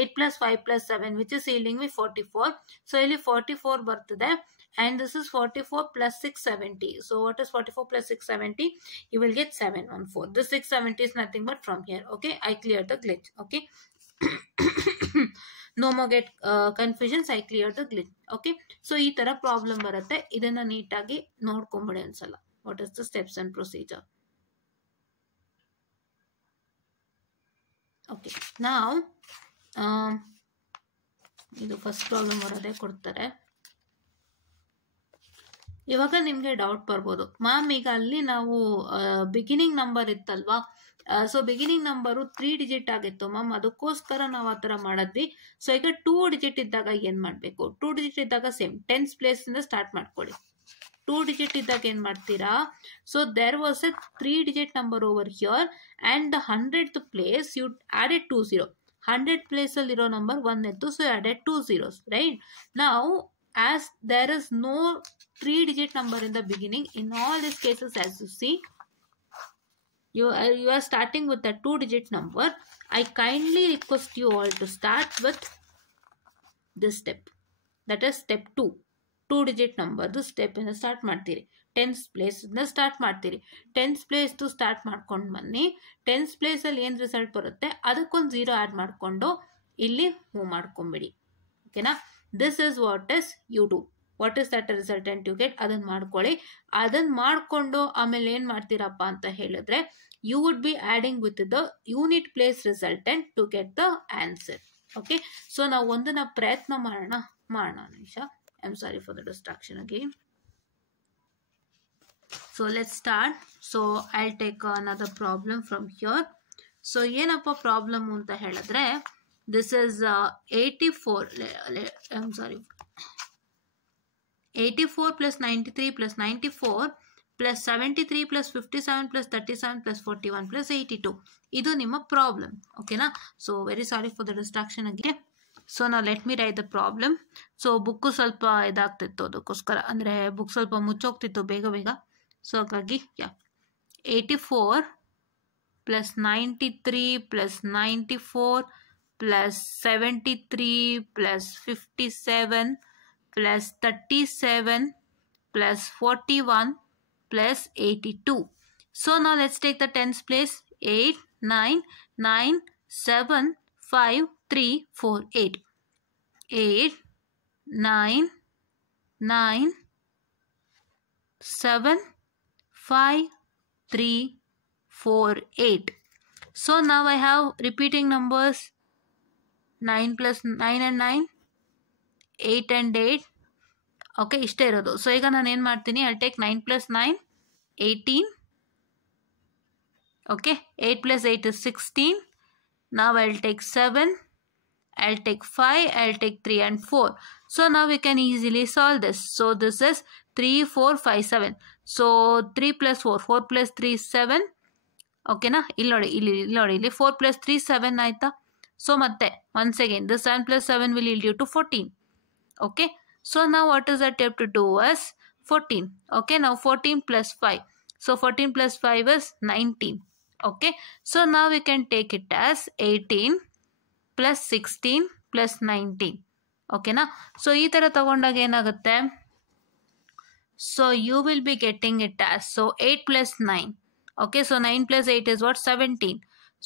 8 plus 5 plus 7, which is yielding me 44. So ಇಲ್ಲಿ 44 ಬರ್ತದೆ. And this is 44 plus 670. So what is 44 plus 670? You will get 714. This 670 is nothing but from here. Okay, I cleared the glitch. Okay. No more get confusions. I cleared the glitch. Okay. So ಈ ತರ ಪ್ರಾಬ್ಲಮ್ ಬರುತ್ತೆ. ಇದನ್ನ ನೀಟಾಗಿ ನೋಡ್ಕೊಂಬಿಡಿ ಅನ್ಸಲ್ಲ. What is the steps and procedure? Okay. Now ಇದು first problem ಬರೋದೇ ಕೊಡ್ತಾರೆ. ಇವಾಗ ನಿಮಗೆ ಡೌಟ್ ಬರ್ಬೋದು, ಮ್ಯಾಮ್ ಈಗ ಅಲ್ಲಿ ನಾವು ಬಿಗಿನಿಂಗ್ ನಂಬರ್ ಇತ್ತಲ್ವಾ, ಸೊ ಬಿಗಿನಿಂಗ್ ನಂಬರು 3 ಡಿಜಿಟ್ ಆಗಿತ್ತು ಮ್ಯಾಮ್, ಅದಕ್ಕೋಸ್ಕರ ನಾವು ಆ ಥರ ಮಾಡಿದ್ವಿ. ಸೊ ಈಗ 2 ಡಿಜಿಟ್ ಇದ್ದಾಗ ಏನು ಮಾಡಬೇಕು? 2 ಡಿಜಿಟ್ ಇದ್ದಾಗ ಸೇಮ್ 10th ಪ್ಲೇಸಿಂದ ಸ್ಟಾರ್ಟ್ ಮಾಡ್ಕೊಳ್ಳಿ. 2 ಡಿಜಿಟ್ ಇದ್ದಾಗ ಏನು ಮಾಡ್ತೀರಾ? So there was a 3 digit number over here and the 100th place you added 2 0. 100 ಪ್ಲೇಸಲ್ಲಿರೋ ನಂಬರ್ 1 ಇತ್ತು, ಸೊ ಆಡೆಡ್ 2 zeros, ರೈಟ್? ನಾವು as there is no 3 digit number in the beginning, in all these cases, as you see, you are starting with a 2 digit number. I kindly request you all to start with this step, that is step 2. 2 digit number this step in start ಮಾಡ್ತೀರಿ. 10th place ಇಂದ ಸ್ಟಾರ್ಟ್ ಮಾಡ್ತೀರಿ. 10th place to start ಮಾಡ್ಕೊಂಡು ಬನ್ನಿ. 10th place ಅಲ್ಲಿ ಏನು ರಿಸಲ್ಟ್ ಬರುತ್ತೆ ಅದಕ್ಕೊಂದು 0 ಆ್ಯಡ್ ಮಾಡಿಕೊಂಡು ಇಲ್ಲಿ ಮೂವ್ ಮಾಡ್ಕೊಂಬಿಡಿ. ಓಕೆನಾ? This is what is you do. What is that resultant you get? ಅದನ್ನ ಮಾಡ್ಕೊಳ್ಳಿ. ಅದನ್ನ ಮಾಡಿಕೊಂಡು ಆಮೇಲೆ ಏನು ಮಾಡ್ತೀರಪ್ಪ ಅಂತ ಹೇಳಿದ್ರೆ, you would be adding with the unit place resultant to get the answer. Okay, so ನಾವು ಒಂದನ್ನ ಪ್ರಯತ್ನ ಮಾಡೋಣ ನಿಮಿಷ. I'm sorry for the distraction again. So let's start. So I'll take another problem from here. So ಏನಪ್ಪ ಪ್ರಾಬ್ಲಮ್ ಅಂತ ಹೇಳಿದ್ರೆ, this is 84. I'm sorry. 84 plus 93 plus 94 plus 73 plus 57 plus 37 plus 41 plus 82. ಇದು ನಿಮ್ಮ ಪ್ರಾಬ್ಲಮ್. ಓಕೆನಾ? So very sorry for the distraction again. So ನಾ let me write the problem. So book ಸ್ವಲ್ಪ ಇದಾಗ್ತಿತ್ತು, ಅದಕ್ಕೋಸ್ಕರ ಅಂದರೆ ಬುಕ್ ಸ್ವಲ್ಪ ಮುಚ್ಚೋಗ್ತಿತ್ತು ಬೇಗ. ಸೊ ಹಾಗಾಗಿ 84 plus 93 plus 94 plus 73 plus 57 plus 37 plus 41 plus 82. So now let's take the tens place. 8, 9, 9, 7, 5, 3, 4, 8. 8, 9, 9, 7, 5, 3, 4, 8. So now I have repeating numbers. 9 plus 9 and 9, 8 and 8. ಓಕೆ, ಇಷ್ಟೇ ಇರೋದು. ಸೊ ಈಗ ನಾನು ಏನು ಮಾಡ್ತೀನಿ, I'll take 9 plus 9, 18. ಓಕೆ, 8 plus 8 is 16. Now I'll take 7, I'll take 5, I'll take 3 and 4. So now we can easily solve this. So this is 3, 4, 5, 7. So 3 plus 4, 4 plus 3 is 7. ಓಕೆನಾ? ಇಲ್ಲಿ 4 plus 3 7 ಆಯ್ತಾ? ಸೊ ಮತ್ತೆ once again the 7 plus 7 will yield you to 14. Okay, so now what is that you have to do is 14. Okay, now 14 plus 5, so 14 plus 5 is 19. Okay, so now we can take it as 18 plus 16 plus 19. Okay na? So ee tara tagondaga enagutte, so you will be getting it as, so 8 plus 9. Okay, so 9 plus 8 is what? 17.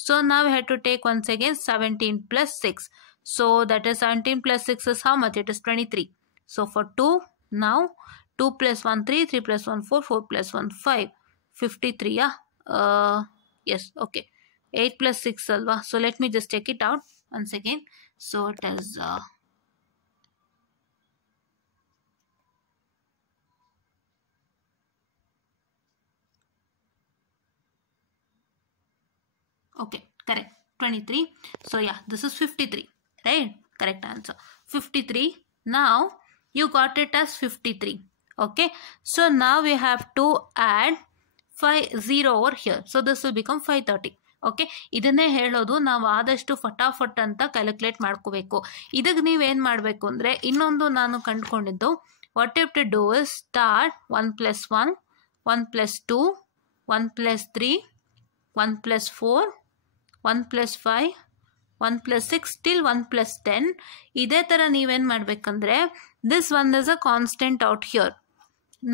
So now we have to take once again 17 plus 6. So that is 17 plus 6 is how much? It is 23. So for 2, now 2 plus 1 3, 3 plus 1 4, 4 plus 1 5, 53. Yeah, yes. Okay, 8 plus 6 alva. So let me just check it out once again. So it is okay, correct. 23. So yeah, this is 53, right? Correct answer. 53. Now you got it as 53. Okay. So now we have to add 50 over here. So this will become 530. ಓಕೆ, ಇದನ್ನೇ ಹೇಳೋದು ನಾವು ಆದಷ್ಟು ಫಟಾಫಟ್ ಅಂತ ಕ್ಯಾಲ್ಕುಲೇಟ್ ಮಾಡ್ಕೋಬೇಕು. ಇದಕ್ಕೆ ನೀವೇನು ಮಾಡಬೇಕು ಅಂದರೆ, ಇನ್ನೊಂದು ನಾನು ಕಂಡುಕೊಂಡಿದ್ದು, what you to do is start 1 + 1, 1 + 2, 1 + 3, 1 + 4, 1 + 5, 1 + 6 till 1 + 10. ಇದೇ ಥರ ನೀವೇನು ಮಾಡಬೇಕಂದ್ರೆ, this one is a constant out here.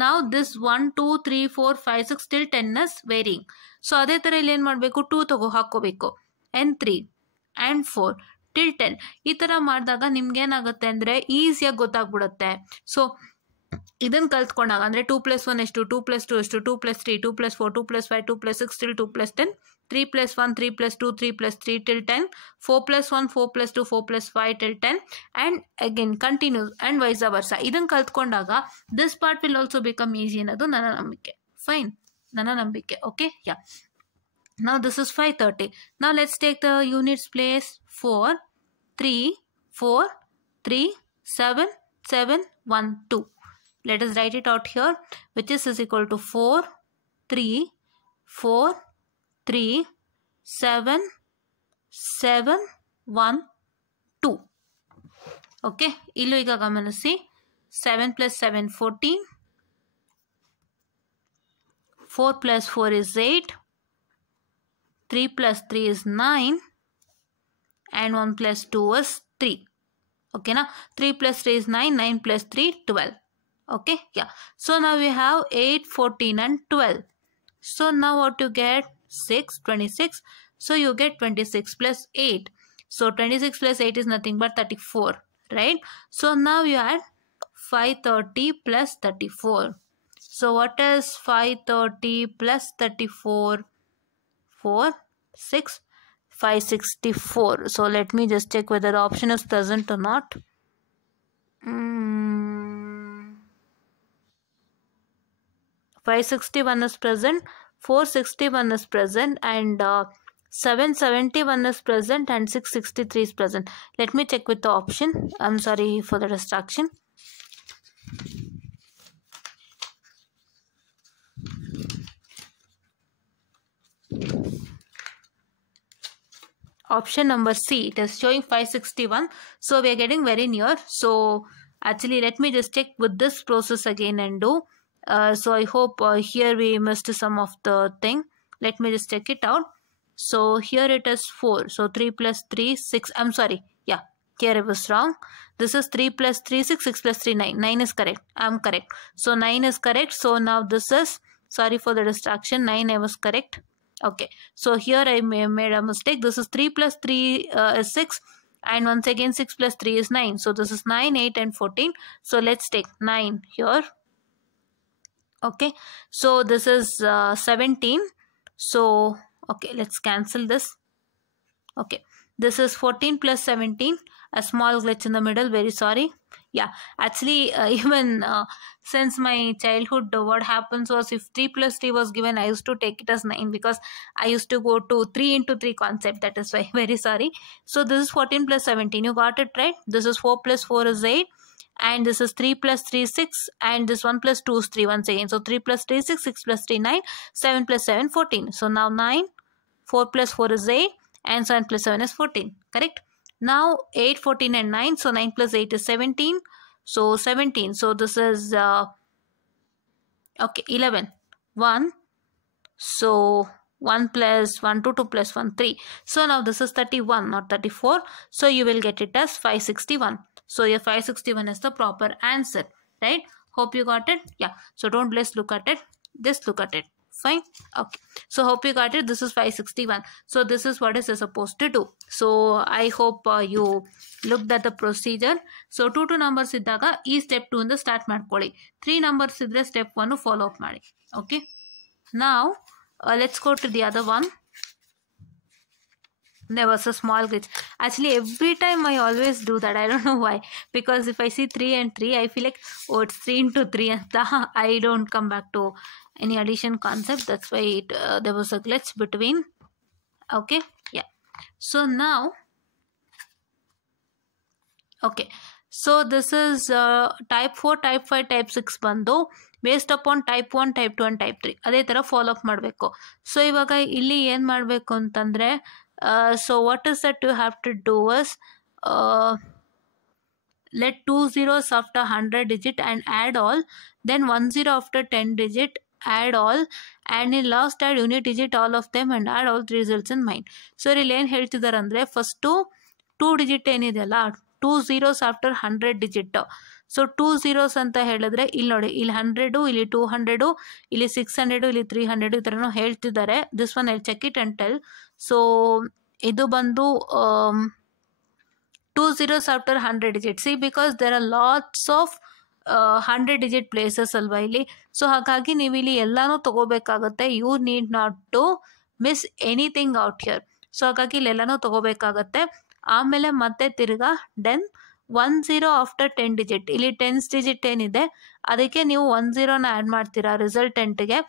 Now this 1, 2, 3, 4, 5, 6 till 10 is varying. So ಅದೇ ಥರ ಇಲ್ಲಿ ಏನು ಮಾಡಬೇಕು, 2 ಹಾಕೋಬೇಕು, and 3 and 4 till 10. ಈ ಥರ ಮಾಡಿದಾಗ ನಿಮ್ಗೇನಾಗುತ್ತೆ ಅಂದರೆ ಈಸಿಯಾಗಿ ಗೊತ್ತಾಗ್ಬಿಡುತ್ತೆ. ಸೊ ಇದನ್ನು ಕಲ್ತ್ಕೊಂಡಾಗ ಅಂದರೆ 2 + 1 ಎಷ್ಟು, 2 + 2 ಎಷ್ಟು, 2 + 3, 2 + 4, 2 + 5, 2 + 6 till 2 + 10, 3 + 1, 3 + 2, 3 + 3 till 10, 4 + 1, 4 + 2, 4 + 5 till 10, and again continues and vice versa. ಇದನ್ನು ಕಲ್ತ್ಕೊಂಡಾಗ this part will also become easy ಅನ್ನೋದು ನನ್ನ ನಂಬಿಕೆ. Fine, ನನ್ನ ನಂಬಿಕೆ. Okay, yeah. Now this is 530. Now let's take the units place. 4, 3, 4, 3, 7, 7, 1, 2. Let us write it out here, which is equal to 4, 3, 4, 3, 7, 7, 1, 2. Okay, ಇಲ್ಲೂ ಈಗ ಗಮನಿಸಿ, 7 + 7 14, 4 + 4 is 8, 3 + 3 is 9, and 1 + 2 is 3. Okay, now 3 + 3 is 9, 9 + 3 12. Okay, yeah. So now we have 8, 14 and 12. So now what you get? 6, 26. So you get 26 + 8. So 26 + 8 is nothing but 34, right? So now you add 530 + 34. So what is 530 + 34? 4, 6, 564. So let me just check whether the option is present or not. 561 is present, 461 is present, and 771 is present, and 663 is present. Let me check with the option. I'm sorry for the distraction. Option number C, it is showing 561. So we are getting very near. So actually let me just check with this process again and do. So I hope here we missed some of the thing. Let me just check it out. So here it is 4. So 3 + 3, 6. I'm sorry. Yeah, here I was wrong. This is 3 + 3, 6, 6 + 3, 9. 9 is correct. I'm correct. So 9 is correct. So now this is, sorry for the distraction, 9 I was correct. Okay, so here I made a mistake. This is 3 + 3 is 6, and once again 6 + 3 is 9. So this is 9, 8 and 14. So let's take 9 here. Okay, so this is 17. So okay, let's cancel this. Okay, this is 14 + 17. A small glitch in the middle, very sorry. Yeah, actually even since my childhood, what happens was, if 3 + 3 was given, I used to take it as 9 because I used to go to 3 into 3 concept. That is why, very sorry. So this is 14 + 17. You got it right. This is 4 + 4 is 8. And this is 3 + 3 is 6. And this 1 + 2 is 3 once again. So 3 + 3 is 6, 6 + 3 9, 7 + 7 14. So now 9, 4 + 4 is 8, and 7 + 7 is 14. Correct? Now 8, 14 and 9. So 9 + 8 is 17. So 17. So this is okay, 11, 1. So 1 + 1, 2, 2 + 1, 3. So now this is 31, not 34. So you will get it as 561. So your 561 is the proper answer, right? Hope you got it. Yeah. So don't just look at it. Just look at it. Fine. Okay. So hope you got it. This is 561. So this is what is supposed to do. So I hope you looked at the procedure. So 2 numbers iddaga ee step 2 inda start ಮಾಡ್ಕೊಳ್ಳಿ. 3 numbers idre step 1 follow up ಮಾಡಿ. Okay. Now let's go to the other one. There was a small glitch. Actually, every time I always do that. I don't know why. Because if I see 3 and 3, I feel like, oh, it's 3 into 3. I don't come back to any addition concept. That's why there was a glitch between. Okay. Yeah. So now, okay, so this is type 4, type 5, type 6 ಬಂದು based upon type 1, ಟೈಪ್ 2 and type 3 ಅದೇ ಥರ follow up ಮಾಡಬೇಕು. ಸೊ ಇವಾಗ ಇಲ್ಲಿ ಏನು ಮಾಡಬೇಕು ಅಂತಂದರೆ, so what is that you have to do is let 2 zeros after 100 digit and add all, then 1 zero after 10 digit, add all, and in last add unit digit all of them and add all 3 results in mind. So ಇಲ್ಲಿ ಏನು ಹೇಳ್ತಿದ್ದಾರೆ ಅಂದರೆ, ಫಸ್ಟು 2 ಡಿಜಿಟ್ ಏನಿದೆಯಲ್ಲ, 2 zeros after 100 digit. So 2 zeros ಅಂತ ಹೇಳಿದ್ರೆ ಇಲ್ಲಿ ನೋಡಿ, ಇಲ್ಲಿ 100, ಇಲ್ಲಿ 200, ಇಲ್ಲಿ 600, ಇಲ್ಲಿ 300 ಈ ಥರನೂ ಹೇಳ್ತಿದ್ದಾರೆ. This one I check it and tell. So ಇದು ಬಂದು 2 zeros after 100 digit. See, because there are lots of 100 digit places ಅಲ್ವಾ ಇಲ್ಲಿ. ಸೊ ಹಾಗಾಗಿ ನೀವು ಇಲ್ಲಿ ಎಲ್ಲನೂ ತೊಗೋಬೇಕಾಗತ್ತೆ. You need not to miss anything out here. So ಹಾಗಾಗಿ ಇಲ್ಲಿ ಎಲ್ಲನೂ ತೊಗೋಬೇಕಾಗತ್ತೆ. ಆಮೇಲೆ ಮತ್ತೆ ತಿರ್ಗಾ ದೆನ್ 1 0 ಆಫ್ಟರ್ 10 ಡಿಜಿಟ್. ಇಲ್ಲಿ 10th ಡಿಜಿಟ್ ಏನಿದೆ ಅದಕ್ಕೆ ನೀವು 1 0ನ ಆ್ಯಡ್ ಮಾಡ್ತೀರಾ ರಿಸಲ್ಟೆಂಟ್ಗೆ.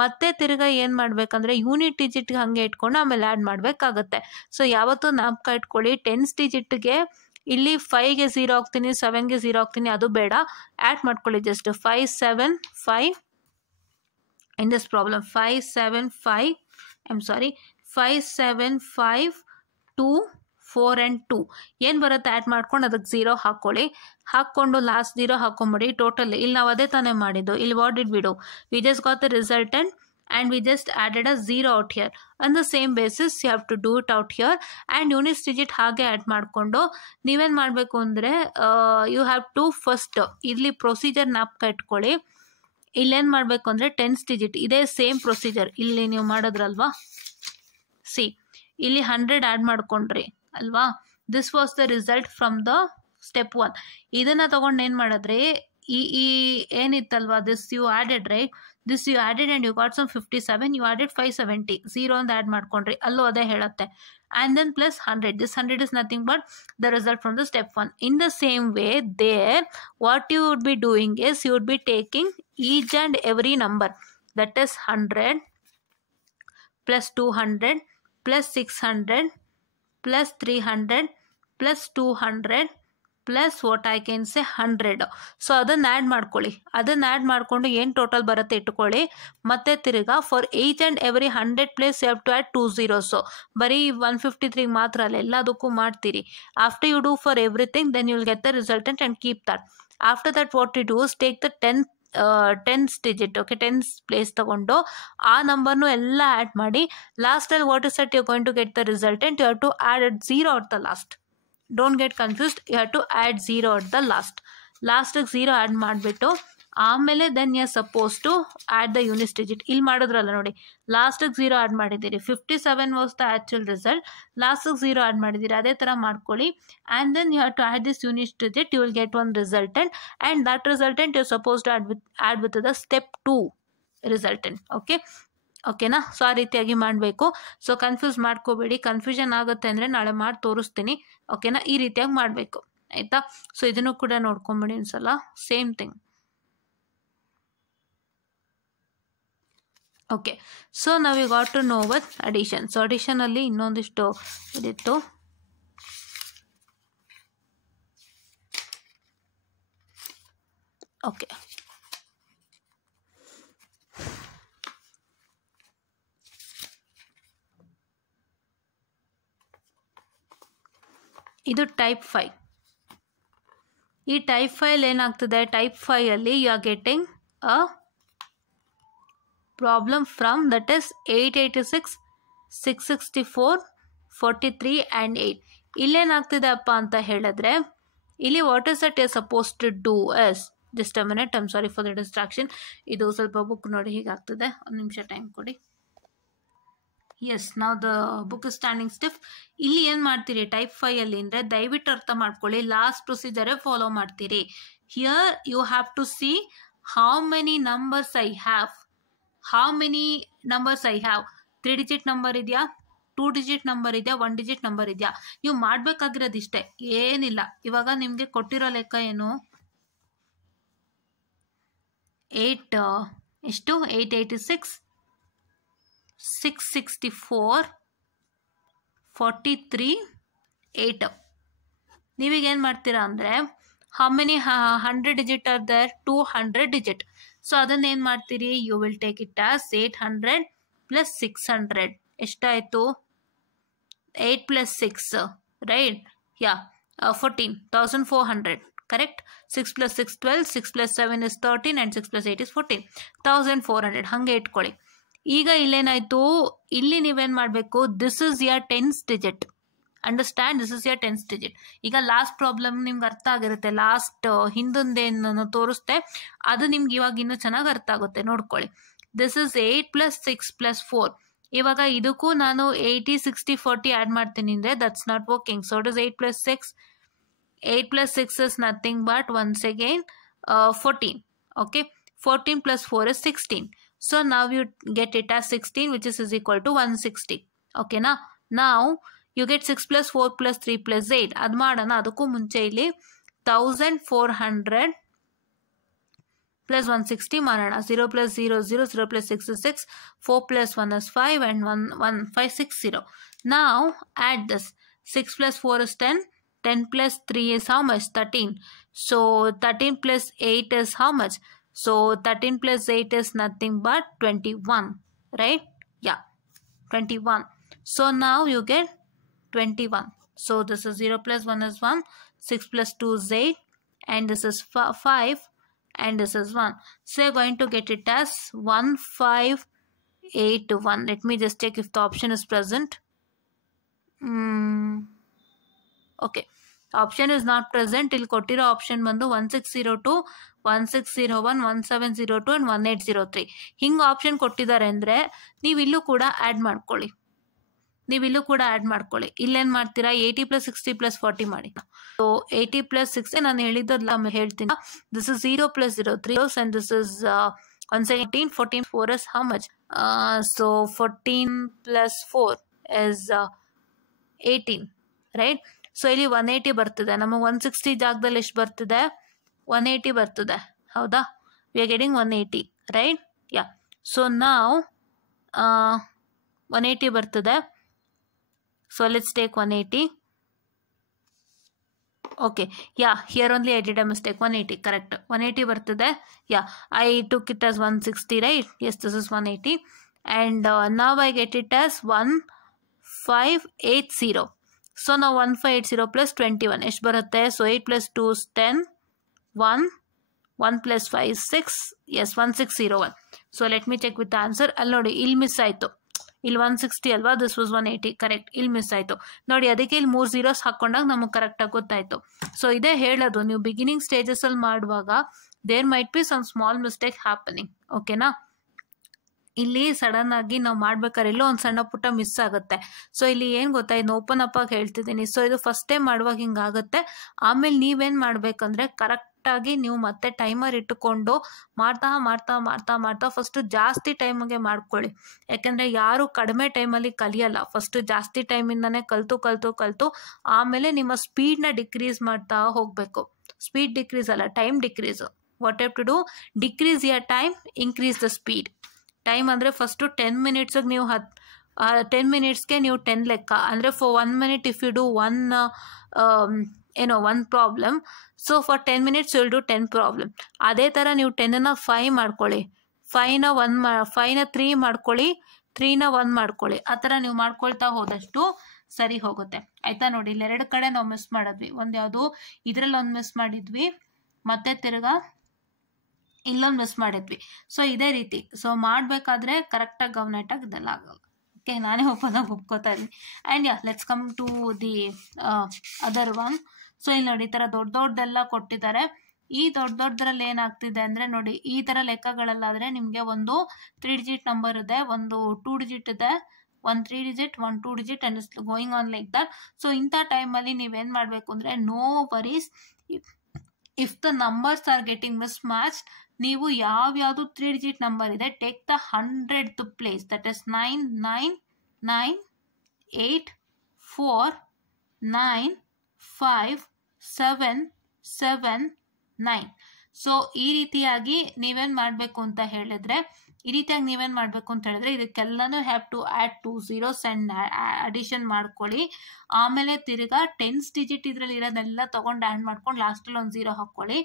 ಮತ್ತೆ ತಿರ್ಗಾ ಏನು ಮಾಡಬೇಕಂದ್ರೆ ಯೂನಿಟ್ ಡಿಜಿಟ್ಗೆ ಹಾಗೆ ಇಟ್ಕೊಂಡು ಆಮೇಲೆ ಆ್ಯಡ್ ಮಾಡಬೇಕಾಗತ್ತೆ. ಸೊ ಯಾವತ್ತೂ ಜ್ಞಾಪಕ ಇಟ್ಕೊಳ್ಳಿ, 10th ಡಿಜಿಟ್ಗೆ ಇಲ್ಲಿ 5ಗೆ 0 ಹಾಕ್ತೀನಿ, 7ಗೆ 0 ಹಾಕ್ತೀನಿ, ಅದು ಬೇಡ. ಆ್ಯಡ್ ಮಾಡ್ಕೊಳ್ಳಿ ಜಸ್ಟ್ 5 7 5 in this problem 5 7 5 I'm sorry 5 7 5 2 4 and 2 ಏನು ಬರುತ್ತೆ ಆ್ಯಡ್ ಮಾಡ್ಕೊಂಡು ಅದಕ್ಕೆ 0 ಹಾಕ್ಕೊಳ್ಳಿ. ಹಾಕ್ಕೊಂಡು ಲಾಸ್ಟ್ 0 ಹಾಕೊಂಬಿಡಿ. ಟೋಟಲ್ ಇಲ್ಲಿ ನಾವು ಅದೇ ತಾನೇ ಮಾಡಿದ್ದು. ಇಲ್ಲಿ what did we do, we just got the resultant and we just added a 0 out here. On the same basis you have to do it out here and units digit ಹಾಗೆ ಆ್ಯಡ್ ಮಾಡಿಕೊಂಡು ನೀವೇನು ಮಾಡಬೇಕು ಅಂದರೆ, ಯು ಹ್ಯಾವ್ ಟು ಫಸ್ಟ್ ಇಲ್ಲಿ ಪ್ರೊಸೀಜರ್ ಜ್ಞಾಪಕ ಇಟ್ಕೊಳ್ಳಿ. ಇಲ್ಲೇನು ಮಾಡಬೇಕು ಅಂದರೆ 10th ಡಿಜಿಟ್ ಇದೇ ಸೇಮ್ ಪ್ರೊಸೀಜರ್ ಇಲ್ಲಿ ನೀವು ಮಾಡಿದ್ರಲ್ವಾ. ಸಿ ಇಲ್ಲಿ 100 ಆ್ಯಡ್ ಮಾಡ್ಕೊಂಡ್ರಿ ಅಲ್ವಾ. This was the result from the step 1. ಇದನ್ನು ತೊಗೊಂಡು ಏನು ಮಾಡಿದ್ರಿ, ಈ ಏನಿತ್ತಲ್ವಾ this you added right, this you added and you got sum 57, you added 570, 0 ಅಂತ ಆ್ಯಡ್ ಮಾಡ್ಕೊಂಡ್ರಿ, ಅಲ್ಲೂ ಅದೇ ಹೇಳುತ್ತೆ. And then plus 100, this 100 is nothing but the result from the step 1. In the same way there, what you would be doing is you would be taking each and every number, that is 100 plus 200 plus 600 plus 300 plus 200 plus what I can say 100. ಸೊ ಅದನ್ನು ಆ್ಯಡ್ ಮಾಡ್ಕೊಳ್ಳಿ. ಅದನ್ನು ಆ್ಯಡ್ ಮಾಡಿಕೊಂಡು ಏನು ಟೋಟಲ್ ಬರುತ್ತೆ ಇಟ್ಕೊಳ್ಳಿ. ಮತ್ತು ತಿರ್ಗಾ for each and every 100 place you have to add 2 zeros. ಬರೀ 153 ಮಾತ್ರ ಅಲ್ಲ, ಎಲ್ಲದಕ್ಕೂ ಮಾಡ್ತೀರಿ. After you do for everything then you will get the resultant and keep that. After that what you do is take the 10th digit, okay, 10th place ತಗೊಂಡು ಆ ನಂಬರ್ನು ಎಲ್ಲ add ಮಾಡಿ ಲಾಸ್ಟಲ್ಲಿ what is that you going to get the resultant. You have to add at 0 at the last. Don't get confused, you have to add 0 at the ಲಾಸ್ಟಿಗೆ 0 add ಮಾಡಿಬಿಟ್ಟು ಆಮೇಲೆ then you are suppose to add the unit digit. ಇಲ್ಲಿ ಮಾಡಿದ್ರಲ್ಲ ನೋಡಿ, ಲಾಸ್ಟಿಗೆ 0 ಆ್ಯಡ್ ಮಾಡಿದ್ದೀರಿ. 57 was the actual result, ಲಾಸ್ಟಿಗೆ 0 ಆ್ಯಡ್ ಮಾಡಿದ್ದೀರಿ. ಅದೇ ಥರ ಮಾಡ್ಕೊಳ್ಳಿ. And then you have to add this unit digit, you will get one resultant and that resultant you suppose to add with the step 2 resultant. ಓಕೆನಾ. ಸೊ ಆ ರೀತಿಯಾಗಿ ಮಾಡಬೇಕು. ಸೊ ಕನ್ಫ್ಯೂಸ್ ಮಾಡ್ಕೋಬೇಡಿ. ಕನ್ಫ್ಯೂಷನ್ ಆಗುತ್ತೆ ಅಂದರೆ ನಾಳೆ ಮಾಡಿ ತೋರಿಸ್ತೀನಿ. ಓಕೆನಾ, ಈ ರೀತಿಯಾಗಿ ಮಾಡಬೇಕು ಆಯಿತಾ. ಸೊ ಇದನ್ನು ಕೂಡ ನೋಡ್ಕೊಂಬಿಡಿ ಒಂದ್ಸಲ, ಸೇಮ್ ಥಿಂಗ್. ಓಕೆ, ಸೊ ನಾವು you got to know with addition. So ಅಡಿಷನಲ್ಲಿ ಇನ್ನೊಂದಿಷ್ಟು ಇದಿತ್ತು. ಓಕೆ, ಇದು ಟೈಪ್ 5. ಈ ಟೈಪ್ 5 ಏನಾಗ್ತದೆ, ಟೈಪ್ 5ಅಲ್ಲಿ you are getting a problem from that is 886, 664, 43 and 8. ಇಲ್ಲೇನಾಗ್ತಿದೆ ಅಪ್ಪ ಅಂತ ಹೇಳಿದ್ರೆ, ಇಲ್ಲಿ what is that you are suppose to do yes, just a minute, I am sorry for the distraction. ಇದು ಸ್ವಲ್ಪ ಬುಕ್ ನೋಡಿ ಹೀಗಾಗ್ತದೆ, ಒಂದು ನಿಮಿಷ ಟೈಮ್ ಕೊಡಿ. ಎಸ್, ನಾವು ದ ಬುಕ್ ಸ್ಟ್ಯಾಂಡಿಂಗ್ ಸ್ಟಿಫ್. ಇಲ್ಲಿ ಏನು ಮಾಡ್ತೀರಿ ಟೈಪ್ 5ಅಲ್ಲಿ ಅಂದರೆ, ದಯವಿಟ್ಟು ಅರ್ಥ ಮಾಡ್ಕೊಳ್ಳಿ, ಲಾಸ್ಟ್ ಪ್ರೊಸೀಜರೇ ಫಾಲೋ ಮಾಡ್ತೀರಿ. Here you have to see how many numbers I have. 3 digit number ಇದೆಯಾ, 2 ಡಿಜಿಟ್ ನಂಬರ್ ಇದೆಯಾ, 1 ಡಿಜಿಟ್ ನಂಬರ್ ಇದೆಯಾ. ನೀವು ಮಾಡಬೇಕಾಗಿರೋದು ಇಷ್ಟೇ, ಏನಿಲ್ಲ. ಇವಾಗ ನಿಮಗೆ ಕೊಟ್ಟಿರೋ ಲೆಕ್ಕ ಏನು, 886, 664, 43 8. ನೀವೀಗೇನು ಮಾಡ್ತೀರಾ ಅಂದರೆ how many 100 digit are there? 200 digit. So ಅದನ್ನೇನು ಮಾಡ್ತೀರಿ? You will take it as 800 plus 600. ಎಷ್ಟಾಯಿತು? 8 ಪ್ಲಸ್ 6, ರೈಟ್? ಯಾ, 14, 1400. Correct? 6 plus 6 12, 6 plus 7 is 13 and 6 plus 8 is 14. 1400 ಹಂಗೆ ಇಟ್ಕೊಳ್ಳಿ. ಈಗ ಇಲ್ಲೇನಾಯಿತು? ಇಲ್ಲಿ ನೀವೇನು ಮಾಡಬೇಕು? This is your 10th digit. Understand? This is your 10th digit. ಈಗ ಲಾಸ್ಟ್ ಪ್ರಾಬ್ಲಮ್ ನಿಮ್ಗೆ ಅರ್ಥ ಆಗಿರುತ್ತೆ. ಲಾಸ್ಟ್ ಹಿಂದೊಂದೇನು ತೋರಿಸ್ತೆ ಅದು ನಿಮ್ಗೆ ಇವಾಗ ಇನ್ನೂ ಚೆನ್ನಾಗಿ ಅರ್ಥ ಆಗುತ್ತೆ. ನೋಡ್ಕೊಳ್ಳಿ. ದಿಸ್ ಇಸ್ 8 ಪ್ಲಸ್ 6 ಪ್ಲಸ್ 4. ಇವಾಗ ಇದಕ್ಕೂ ನಾನು 80 60 40 ಆ್ಯಡ್ ಮಾಡ್ತೀನಿ ಅಂದರೆ that's not working. So it is 8 plus 6. 8 plus 6 is nothing but once again 14. Okay, 14 plus 4 is 16. So now you get it as 16, which is equal to 160. Okay, now you get 6 plus 4 plus 3 plus 8. ಅದು ಮಾಡೋಣ. ಅದಕ್ಕೂ ಮುಂಚೆ ಇಲ್ಲಿ 1400 plus 160 ಮಾಡೋಣ. 0 plus 0 0, 0 plus 6 is 6, 4 plus 1 is 5 and 1560. Now add this. 6 plus 4 is 10. 10 plus 3 is how much? 13. So 13 plus 8 is how much? So 13 plus 8 is nothing but 21. Right? Yeah. 21. So now you get 21. So this is 0 plus 1 is 1. 6 plus 2 is 8. And this is 5. And this is 1. So you're going to get it as 1581. Let me just check if the option is present. Okay, option is not present. ಇಲ್ಲಿ ಕೊಟ್ಟಿರೋ ಆಪ್ಷನ್ ಬಂದು 1602, 1601, 1702 and 1803. ಹಿಂಗೆ ಆಪ್ಷನ್ ಕೊಟ್ಟಿದ್ದಾರೆ ಅಂದರೆ ನೀವಿಲ್ಲೂ ಕೂಡ ಆ್ಯಡ್ ಮಾಡ್ಕೊಳ್ಳಿ. ಇಲ್ಲೇನು ಮಾಡ್ತೀರಾ? 80 plus 60 plus 40 ಮಾಡಿ. ಸೊ 80 plus 60 ನಾನು ಹೇಳಿದ್ದಲ್ಲ ಹೇಳ್ತೀನಿ. ದಿಸ್ ಇಸ್ 0 plus 0 3 and this is 117. 14 4 is how much? So 14 plus 4 is 18, right? ಸೊ ಇಲ್ಲಿ 180 ಬರ್ತಿದೆ. ನಮಗೆ 160 ಜಾಗದಲ್ಲಿ ಎಷ್ಟು ಬರ್ತಿದೆ? 180 ಬರ್ತಿದೆ. ಹೌದಾ? We are getting 180, right? Yeah. So ನಾವು 180 ಬರ್ತಿದೆ. So let's take 180. Okay, yeah, here only I did a mistake. 180, correct. 180 ಬರ್ತಿದೆ. Yeah, I took it as 160, right? Yes, this is 180. And now I get it as 1580. So now 1580 plus 21 ಎಷ್ಟು ಬರುತ್ತೆ? So 8 plus 2 is 10, 1 plus 5 is 6, yes, 1601. So let me check with the answer. ಅಲ್ಲಿ ನೋಡಿ, ಇಲ್ಲಿ ಮಿಸ್ ಆಯಿತು. ಇಲ್ಲಿ 160 ಅಲ್ವಾ? This was 180, ಕರೆಕ್ಟ್. ಇಲ್ಲಿ ಮಿಸ್ ಆಯಿತು ನೋಡಿ. ಅದಕ್ಕೆ ಇಲ್ಲಿ 3 zeros ಹಾಕೊಂಡಾಗ ನಮಗೆ ಕರೆಕ್ಟಾಗಿ ಗೊತ್ತಾಯಿತು. ಸೊ ಇದೇ ಹೇಳೋದು, ನೀವು ಬಿಗಿನಿಂಗ್ ಸ್ಟೇಜಸಲ್ಲಿ ಮಾಡುವಾಗ there might be some small mistake happening. ಓಕೆನಾ? ಇಲ್ಲಿ ಸಡನ್ ಆಗಿ ನಾವು ಮಾಡ್ಬೇಕಾದ್ರೆ ಎಲ್ಲೋ ಒಂದು ಸಣ್ಣ ಪುಟ್ಟ ಮಿಸ್ ಆಗುತ್ತೆ. ಸೊ ಇಲ್ಲಿ ಏನು ಗೊತ್ತಾ, ಇದನ್ನ ಓಪನ್ ಅಪ್ ಆಗಿ ಹೇಳ್ತಿದ್ದೀನಿ. ಸೊ ಇದು ಫಸ್ಟ್ ಟೈಮ್ ಮಾಡುವಾಗ ಹಿಂಗಾಗುತ್ತೆ. ಆಮೇಲೆ ನೀವೇನು ಮಾಡಬೇಕಂದ್ರೆ ಕರೆಕ್ಟಾಗಿ ನೀವು ಮತ್ತೆ ಟೈಮರ್ ಇಟ್ಟುಕೊಂಡು ಮಾಡ್ತಾ ಫಸ್ಟು ಜಾಸ್ತಿ ಟೈಮಿಗೆ ಮಾಡ್ಕೊಳ್ಳಿ. ಯಾಕೆಂದರೆ ಯಾರು ಕಡಿಮೆ ಟೈಮಲ್ಲಿ ಕಲಿಯಲ್ಲ. ಫಸ್ಟು ಜಾಸ್ತಿ ಟೈಮಿಂದನೇ ಕಲಿತು ಆಮೇಲೆ ನಿಮ್ಮ ಸ್ಪೀಡ್ನ ಡಿಕ್ರೀಸ್ ಮಾಡ್ತಾ ಹೋಗಬೇಕು. ಸ್ಪೀಡ್ ಡಿಕ್ರೀಸ್ ಅಲ್ಲ, time decrease. What have to do? Decrease your time, increase the speed. Time ಅಂದರೆ ಫಸ್ಟು 10 ಮಿನಿಟ್ಸಿಗೆ ನೀವು 10 ಮಿನಿಟ್ಸ್ಗೆ ನೀವು 10 ಲೆಕ್ಕ. ಅಂದರೆ for 1 minute if you do one problem, so for 10 minutes you will do 10 problem. ಅದೇ ಥರ ನೀವು 10ನ 5 ಮಾಡ್ಕೊಳ್ಳಿ, 5ನ 3 ಮಾಡ್ಕೊಳ್ಳಿ, 3ನ 1 ಮಾಡ್ಕೊಳ್ಳಿ. ಆ ಥರ ನೀವು ಮಾಡ್ಕೊಳ್ತಾ ಹೋದಷ್ಟು ಸರಿ ಹೋಗುತ್ತೆ. ಆಯಿತಾ? ನೋಡಿ, ಇಲ್ಲಿ 2 ಕಡೆ ನಾವು ಮಿಸ್ ಮಾಡಿದ್ವಿ. ಒಂದು ಯಾವುದು, ಇದರಲ್ಲಿ ಒಂದು ಮಿಸ್ ಮಾಡಿದ್ವಿ, ಮತ್ತೆ ತಿರ್ಗಾ ಇಲ್ಲೊಂದು ಮಿಸ್ ಮಾಡಿದ್ವಿ. ಸೊ ಇದೇ ರೀತಿ ಸೊ ಮಾಡಬೇಕಾದ್ರೆ ಕರೆಕ್ಟಾಗಿ ಗಮನ ಇಟ್ಟಾಗ ಇದೆಲ್ಲ ಆಗಲ್ಲ. ಓಕೆ, ನಾನೇ ಓಪನ್ ಆಗಿ ಒಪ್ಕೋತಾ ಇದ್ದೀನಿ. And yeah, let's come to the other one. So ಇಲ್ಲಿ ನೋಡಿ, ಈ ಥರ ದೊಡ್ಡದೆಲ್ಲ ಕೊಟ್ಟಿದ್ದಾರೆ. ಈ ದೊಡ್ಡದ್ರಲ್ಲಿ ಏನಾಗ್ತಿದೆ ಅಂದರೆ ನೋಡಿ, ಈ ಥರ ಲೆಕ್ಕಗಳಲ್ಲಾದರೆ ನಿಮಗೆ ಒಂದು 3 digit ನಂಬರ್ ಇದೆ, ಒಂದು 2 digit ಇದೆ, 1 3 digit, 1 2 digit and it's going on like that. So ಇಂಥ ಟೈಮಲ್ಲಿ ನೀವೇನು ಮಾಡಬೇಕು ಅಂದರೆ, no worries. If the numbers are getting mismatch, ನೀವು ಯಾವ್ಯಾವುದು 3 digit ನಂಬರ್ ಇದೆ, take the 100th place, that is 9 9 9 8 4 9 5 7 7 9. ಸೊ ಈ ರೀತಿಯಾಗಿ ನೀವೇನು ಮಾಡಬೇಕು ಅಂತ ಹೇಳಿದ್ರೆ, ಈ ರೀತಿಯಾಗಿ ನೀವೇನು ಮಾಡಬೇಕು ಅಂತ ಹೇಳಿದ್ರೆ ಇದಕ್ಕೆಲ್ಲನೂ have to add 2 zeros and addition ಮಾಡ್ಕೊಳ್ಳಿ. ಆಮೇಲೆ ತಿರ್ಗಾ 10s digit ಇದರಲ್ಲಿ ಇರೋದೆಲ್ಲ ತೊಗೊಂಡು ಆ್ಯಡ್ ಮಾಡ್ಕೊಂಡು ಲಾಸ್ಟಲ್ಲಿ ಒಂದು 0 ಹಾಕ್ಕೊಳ್ಳಿ.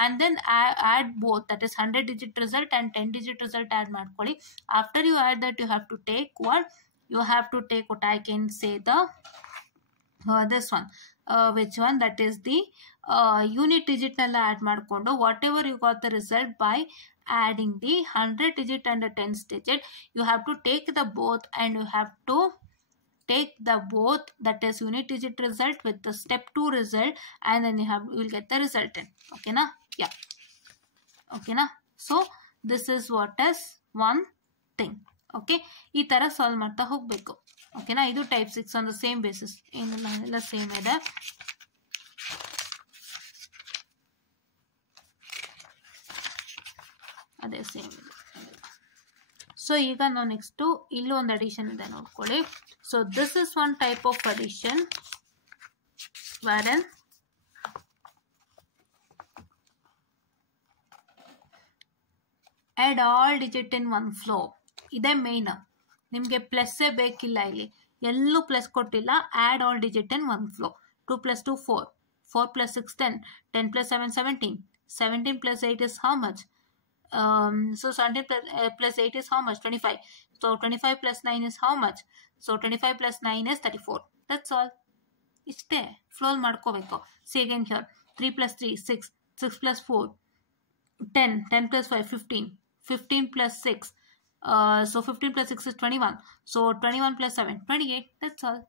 And then add both, that is 100 digit result and 10 digit result add ಮಾಡ್ಕೊಳ್ಳಿ. After you add that you have to take what I can say this one, which one, that is the unit digit nalla add ಮಾಡ್ಕೊಂಡು whatever you got the result by adding the 100 digit and the 10s digit, you have to take the both and you have to take the both, that is unit digit result with the step 2 result, and then you will get the resultant. Okay na? Yeah. Okay na? So this is what is one thing. Okay, ಈ ಥರ ಸಾಲ್ವ್ ಮಾಡ್ತಾ ಹೋಗಬೇಕು. ಓಕೆನಾ? ಇದು ಟೈಪ್ 6 on the same basis, ಏನಿಲ್ಲ ಎಲ್ಲ ಸೇಮ್ ಇದೆ. ಅದೇ ಸೇಮ್ ಇದೆ. ಸೊ ಈಗ ನಾವು ನೆಕ್ಸ್ಟು ಇಲ್ಲೂ ಒಂದು ಅಡಿಷನ್ ಇದೆ ನೋಡ್ಕೊಳ್ಳಿ. So this is one type of addition wherein add all digit in one flow. ಇದೇ ಮೇನ್, ನಿಮಗೆ ಪ್ಲಸ್ಸೇ ಬೇಕಿಲ್ಲ, ಇಲ್ಲಿ ಎಲ್ಲೂ ಪ್ಲಸ್ ಕೊಟ್ಟಿಲ್ಲ. Add all digit in one flow. 2 + 2 4, 4 + 6 10, 10 + 7 17, 17 + 8 is how much? So 17 + 8 is how much? 25. So 25 + 9 is how much? So 25 + 9 is 34. That's all. ಇಷ್ಟೇ ಫ್ಲೋ ಮಾಡ್ಕೋಬೇಕು. See again here 3 + 3 6, 6 + 4 10, 10 + 5 15, 15 + 6. So 15 + 6 is 21. So 21 + 7 28. That's all.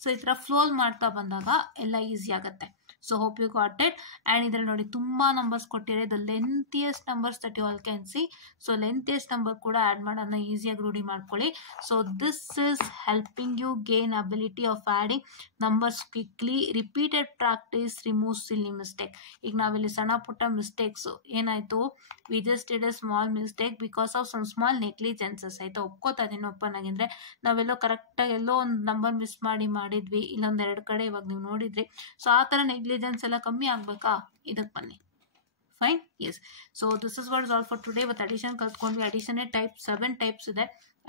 So ಈ ಥರ ಫ್ಲೋಲ್ ಮಾಡ್ತಾ ಬಂದಾಗ ಎಲ್ಲ ಈಸಿ ಆಗುತ್ತೆ. So hope you got it. And ಇದರಲ್ಲಿ ನೋಡಿ ತುಂಬ ನಂಬರ್ಸ್ ಕೊಟ್ಟಿದೆ. The lengthiest numbers that you all can see. So lengthiest number ಕೂಡ ಆ್ಯಡ್ ಮಾಡೋದನ್ನ ಈಸಿಯಾಗಿ ರೂಢಿ ಮಾಡ್ಕೊಳ್ಳಿ. So this is helping you gain ability of adding numbers quickly. Repeated practice remove silly mistake. ಈಗ ನಾವಿಲ್ಲಿ ಸಣ್ಣ ಪುಟ್ಟ ಮಿಸ್ಟೇಕ್ಸು ಏನಾಯಿತು, we just did a small mistake because of some small negligences. ಆಯಿತಾ, ಒಪ್ಕೋತಾ ಇದೀನಿ ಓಪನ್ ಆಗಿದ್ರೆ. ನಾವೆಲ್ಲೋ ಕರೆಕ್ಟಾಗಿ ಎಲ್ಲೋ ಒಂದು ನಂಬರ್ ಮಿಸ್ ಮಾಡಿದ್ವಿ, ಇಲ್ಲೊಂದು 2 ಕಡೆ ಇವಾಗ ನೀವು ನೋಡಿದ್ರಿ. ಸೊ ಆ ಥರ ನೆಗ್ಲಿಜೆನ್ಸ್ ಎಲ್ಲ ಕಮ್ಮಿ ಆಗಬೇಕಾ? ಇದಕ್ಕೆ ಬನ್ನಿ. Fine, yes. So this is what is all for today. ಇವತ್ತು ಅಡಿಷನ್ ಕಲ್ತ್ಕೊಂಡ್ವಿ. ಅಡಿಷನ್ನೇ ಟೈಪ್ 7 ಟೈಪ್ಸ್ ಇದೆ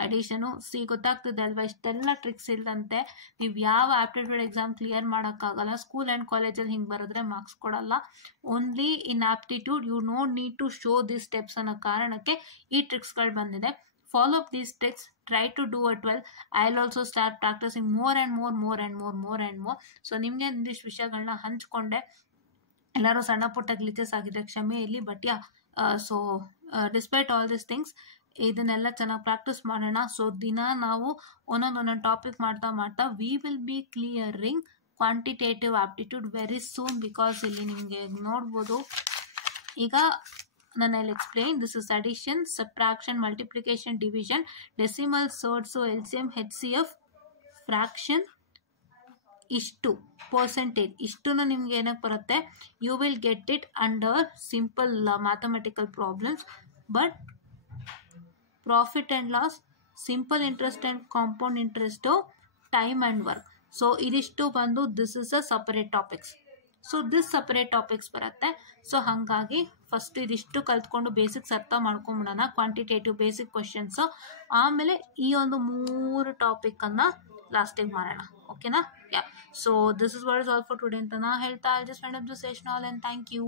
ಅಡಿಷನು. ಗೊತ್ತಾಗ್ತದೆ ಅಲ್ವಾ? ಇಷ್ಟೆಲ್ಲ ಟ್ರಿಕ್ಸ್ ಇಲ್ಲದಂತೆ ನೀವು ಯಾವ ಆಪ್ಟಿಟ್ಯೂಡ್ ಎಕ್ಸಾಮ್ ಕ್ಲಿಯರ್ ಮಾಡೋಕ್ಕಾಗಲ್ಲ. ಸ್ಕೂಲ್ ಆ್ಯಂಡ್ ಕಾಲೇಜಲ್ಲಿ ಹಿಂಗೆ ಬರೆದ್ರೆ ಮಾರ್ಕ್ಸ್ ಕೊಡಲ್ಲ. Only in aptitude you need to show these steps ಅನ್ನೋ ಕಾರಣಕ್ಕೆ ಈ ಟ್ರಿಕ್ಸ್ಗಳು ಬಂದಿದೆ. Follow up these tricks, try to do it well. I'll also start practicing more and more. So ನಿಮಗೆ ಒಂದಿಷ್ಟು ವಿಷಯಗಳನ್ನ ಹಂಚ್ಕೊಂಡೆ. ಎಲ್ಲರೂ ಸಣ್ಣ ಪುಟ್ಟ ಗ್ಲಿಚಸ್ ಆಗಿದ್ರೆ ಕ್ಷಮೆ ಇರಲಿ. ಬಟ್ ಯಾ, so despite all this things ಇದನ್ನೆಲ್ಲ ಚೆನ್ನಾಗಿ ಪ್ರಾಕ್ಟೀಸ್ ಮಾಡೋಣ. ಸೊ ದಿನ ನಾವು ಒಂದೊಂದು ಟಾಪಿಕ್ ಮಾಡ್ತಾ we will be clearing quantitative aptitude very soon. Because ಇಲ್ಲಿ ನಿಮಗೆ ನೋಡ್ಬೋದು, ಈಗ ನಾನು explain. This is addition, subtraction, multiplication, division, decimal, surds, LCM, HCF, fraction, ಇಷ್ಟು ಪರ್ಸೆಂಟೇಜ್, ಇಷ್ಟು ನಿಮ್ಗೆ ಏನಕ್ಕೆ ಬರುತ್ತೆ, you will get it under simple mathematical problems. But profit and loss, simple interest and compound interest, time and work. So ಇದಿಷ್ಟು ಬಂದು this is a separate topics. So this separate topics ಬರುತ್ತೆ. ಸೊ ಹಾಗಾಗಿ ಫಸ್ಟ್ ಇದಿಷ್ಟು ಕಲ್ತ್ಕೊಂಡು ಬೇಸಿಕ್ಸ್ ಅರ್ಥ ಮಾಡ್ಕೊಂಬಿಡೋಣ, ಕ್ವಾಂಟಿಟೇಟಿವ್ ಬೇಸಿಕ್ ಕ್ವಶನ್ಸು. ಆಮೇಲೆ ಈ ಒಂದು 3 ಟಾಪಿಕನ್ನು ಲಾಸ್ಟಿಗೆ ಮಾಡೋಣ. ಓಕೆನಾ? Yeah. So this is what is all for today ಅಂತ ನಾ ಹೇಳ್ತಾ, I just end up the session all and thank you.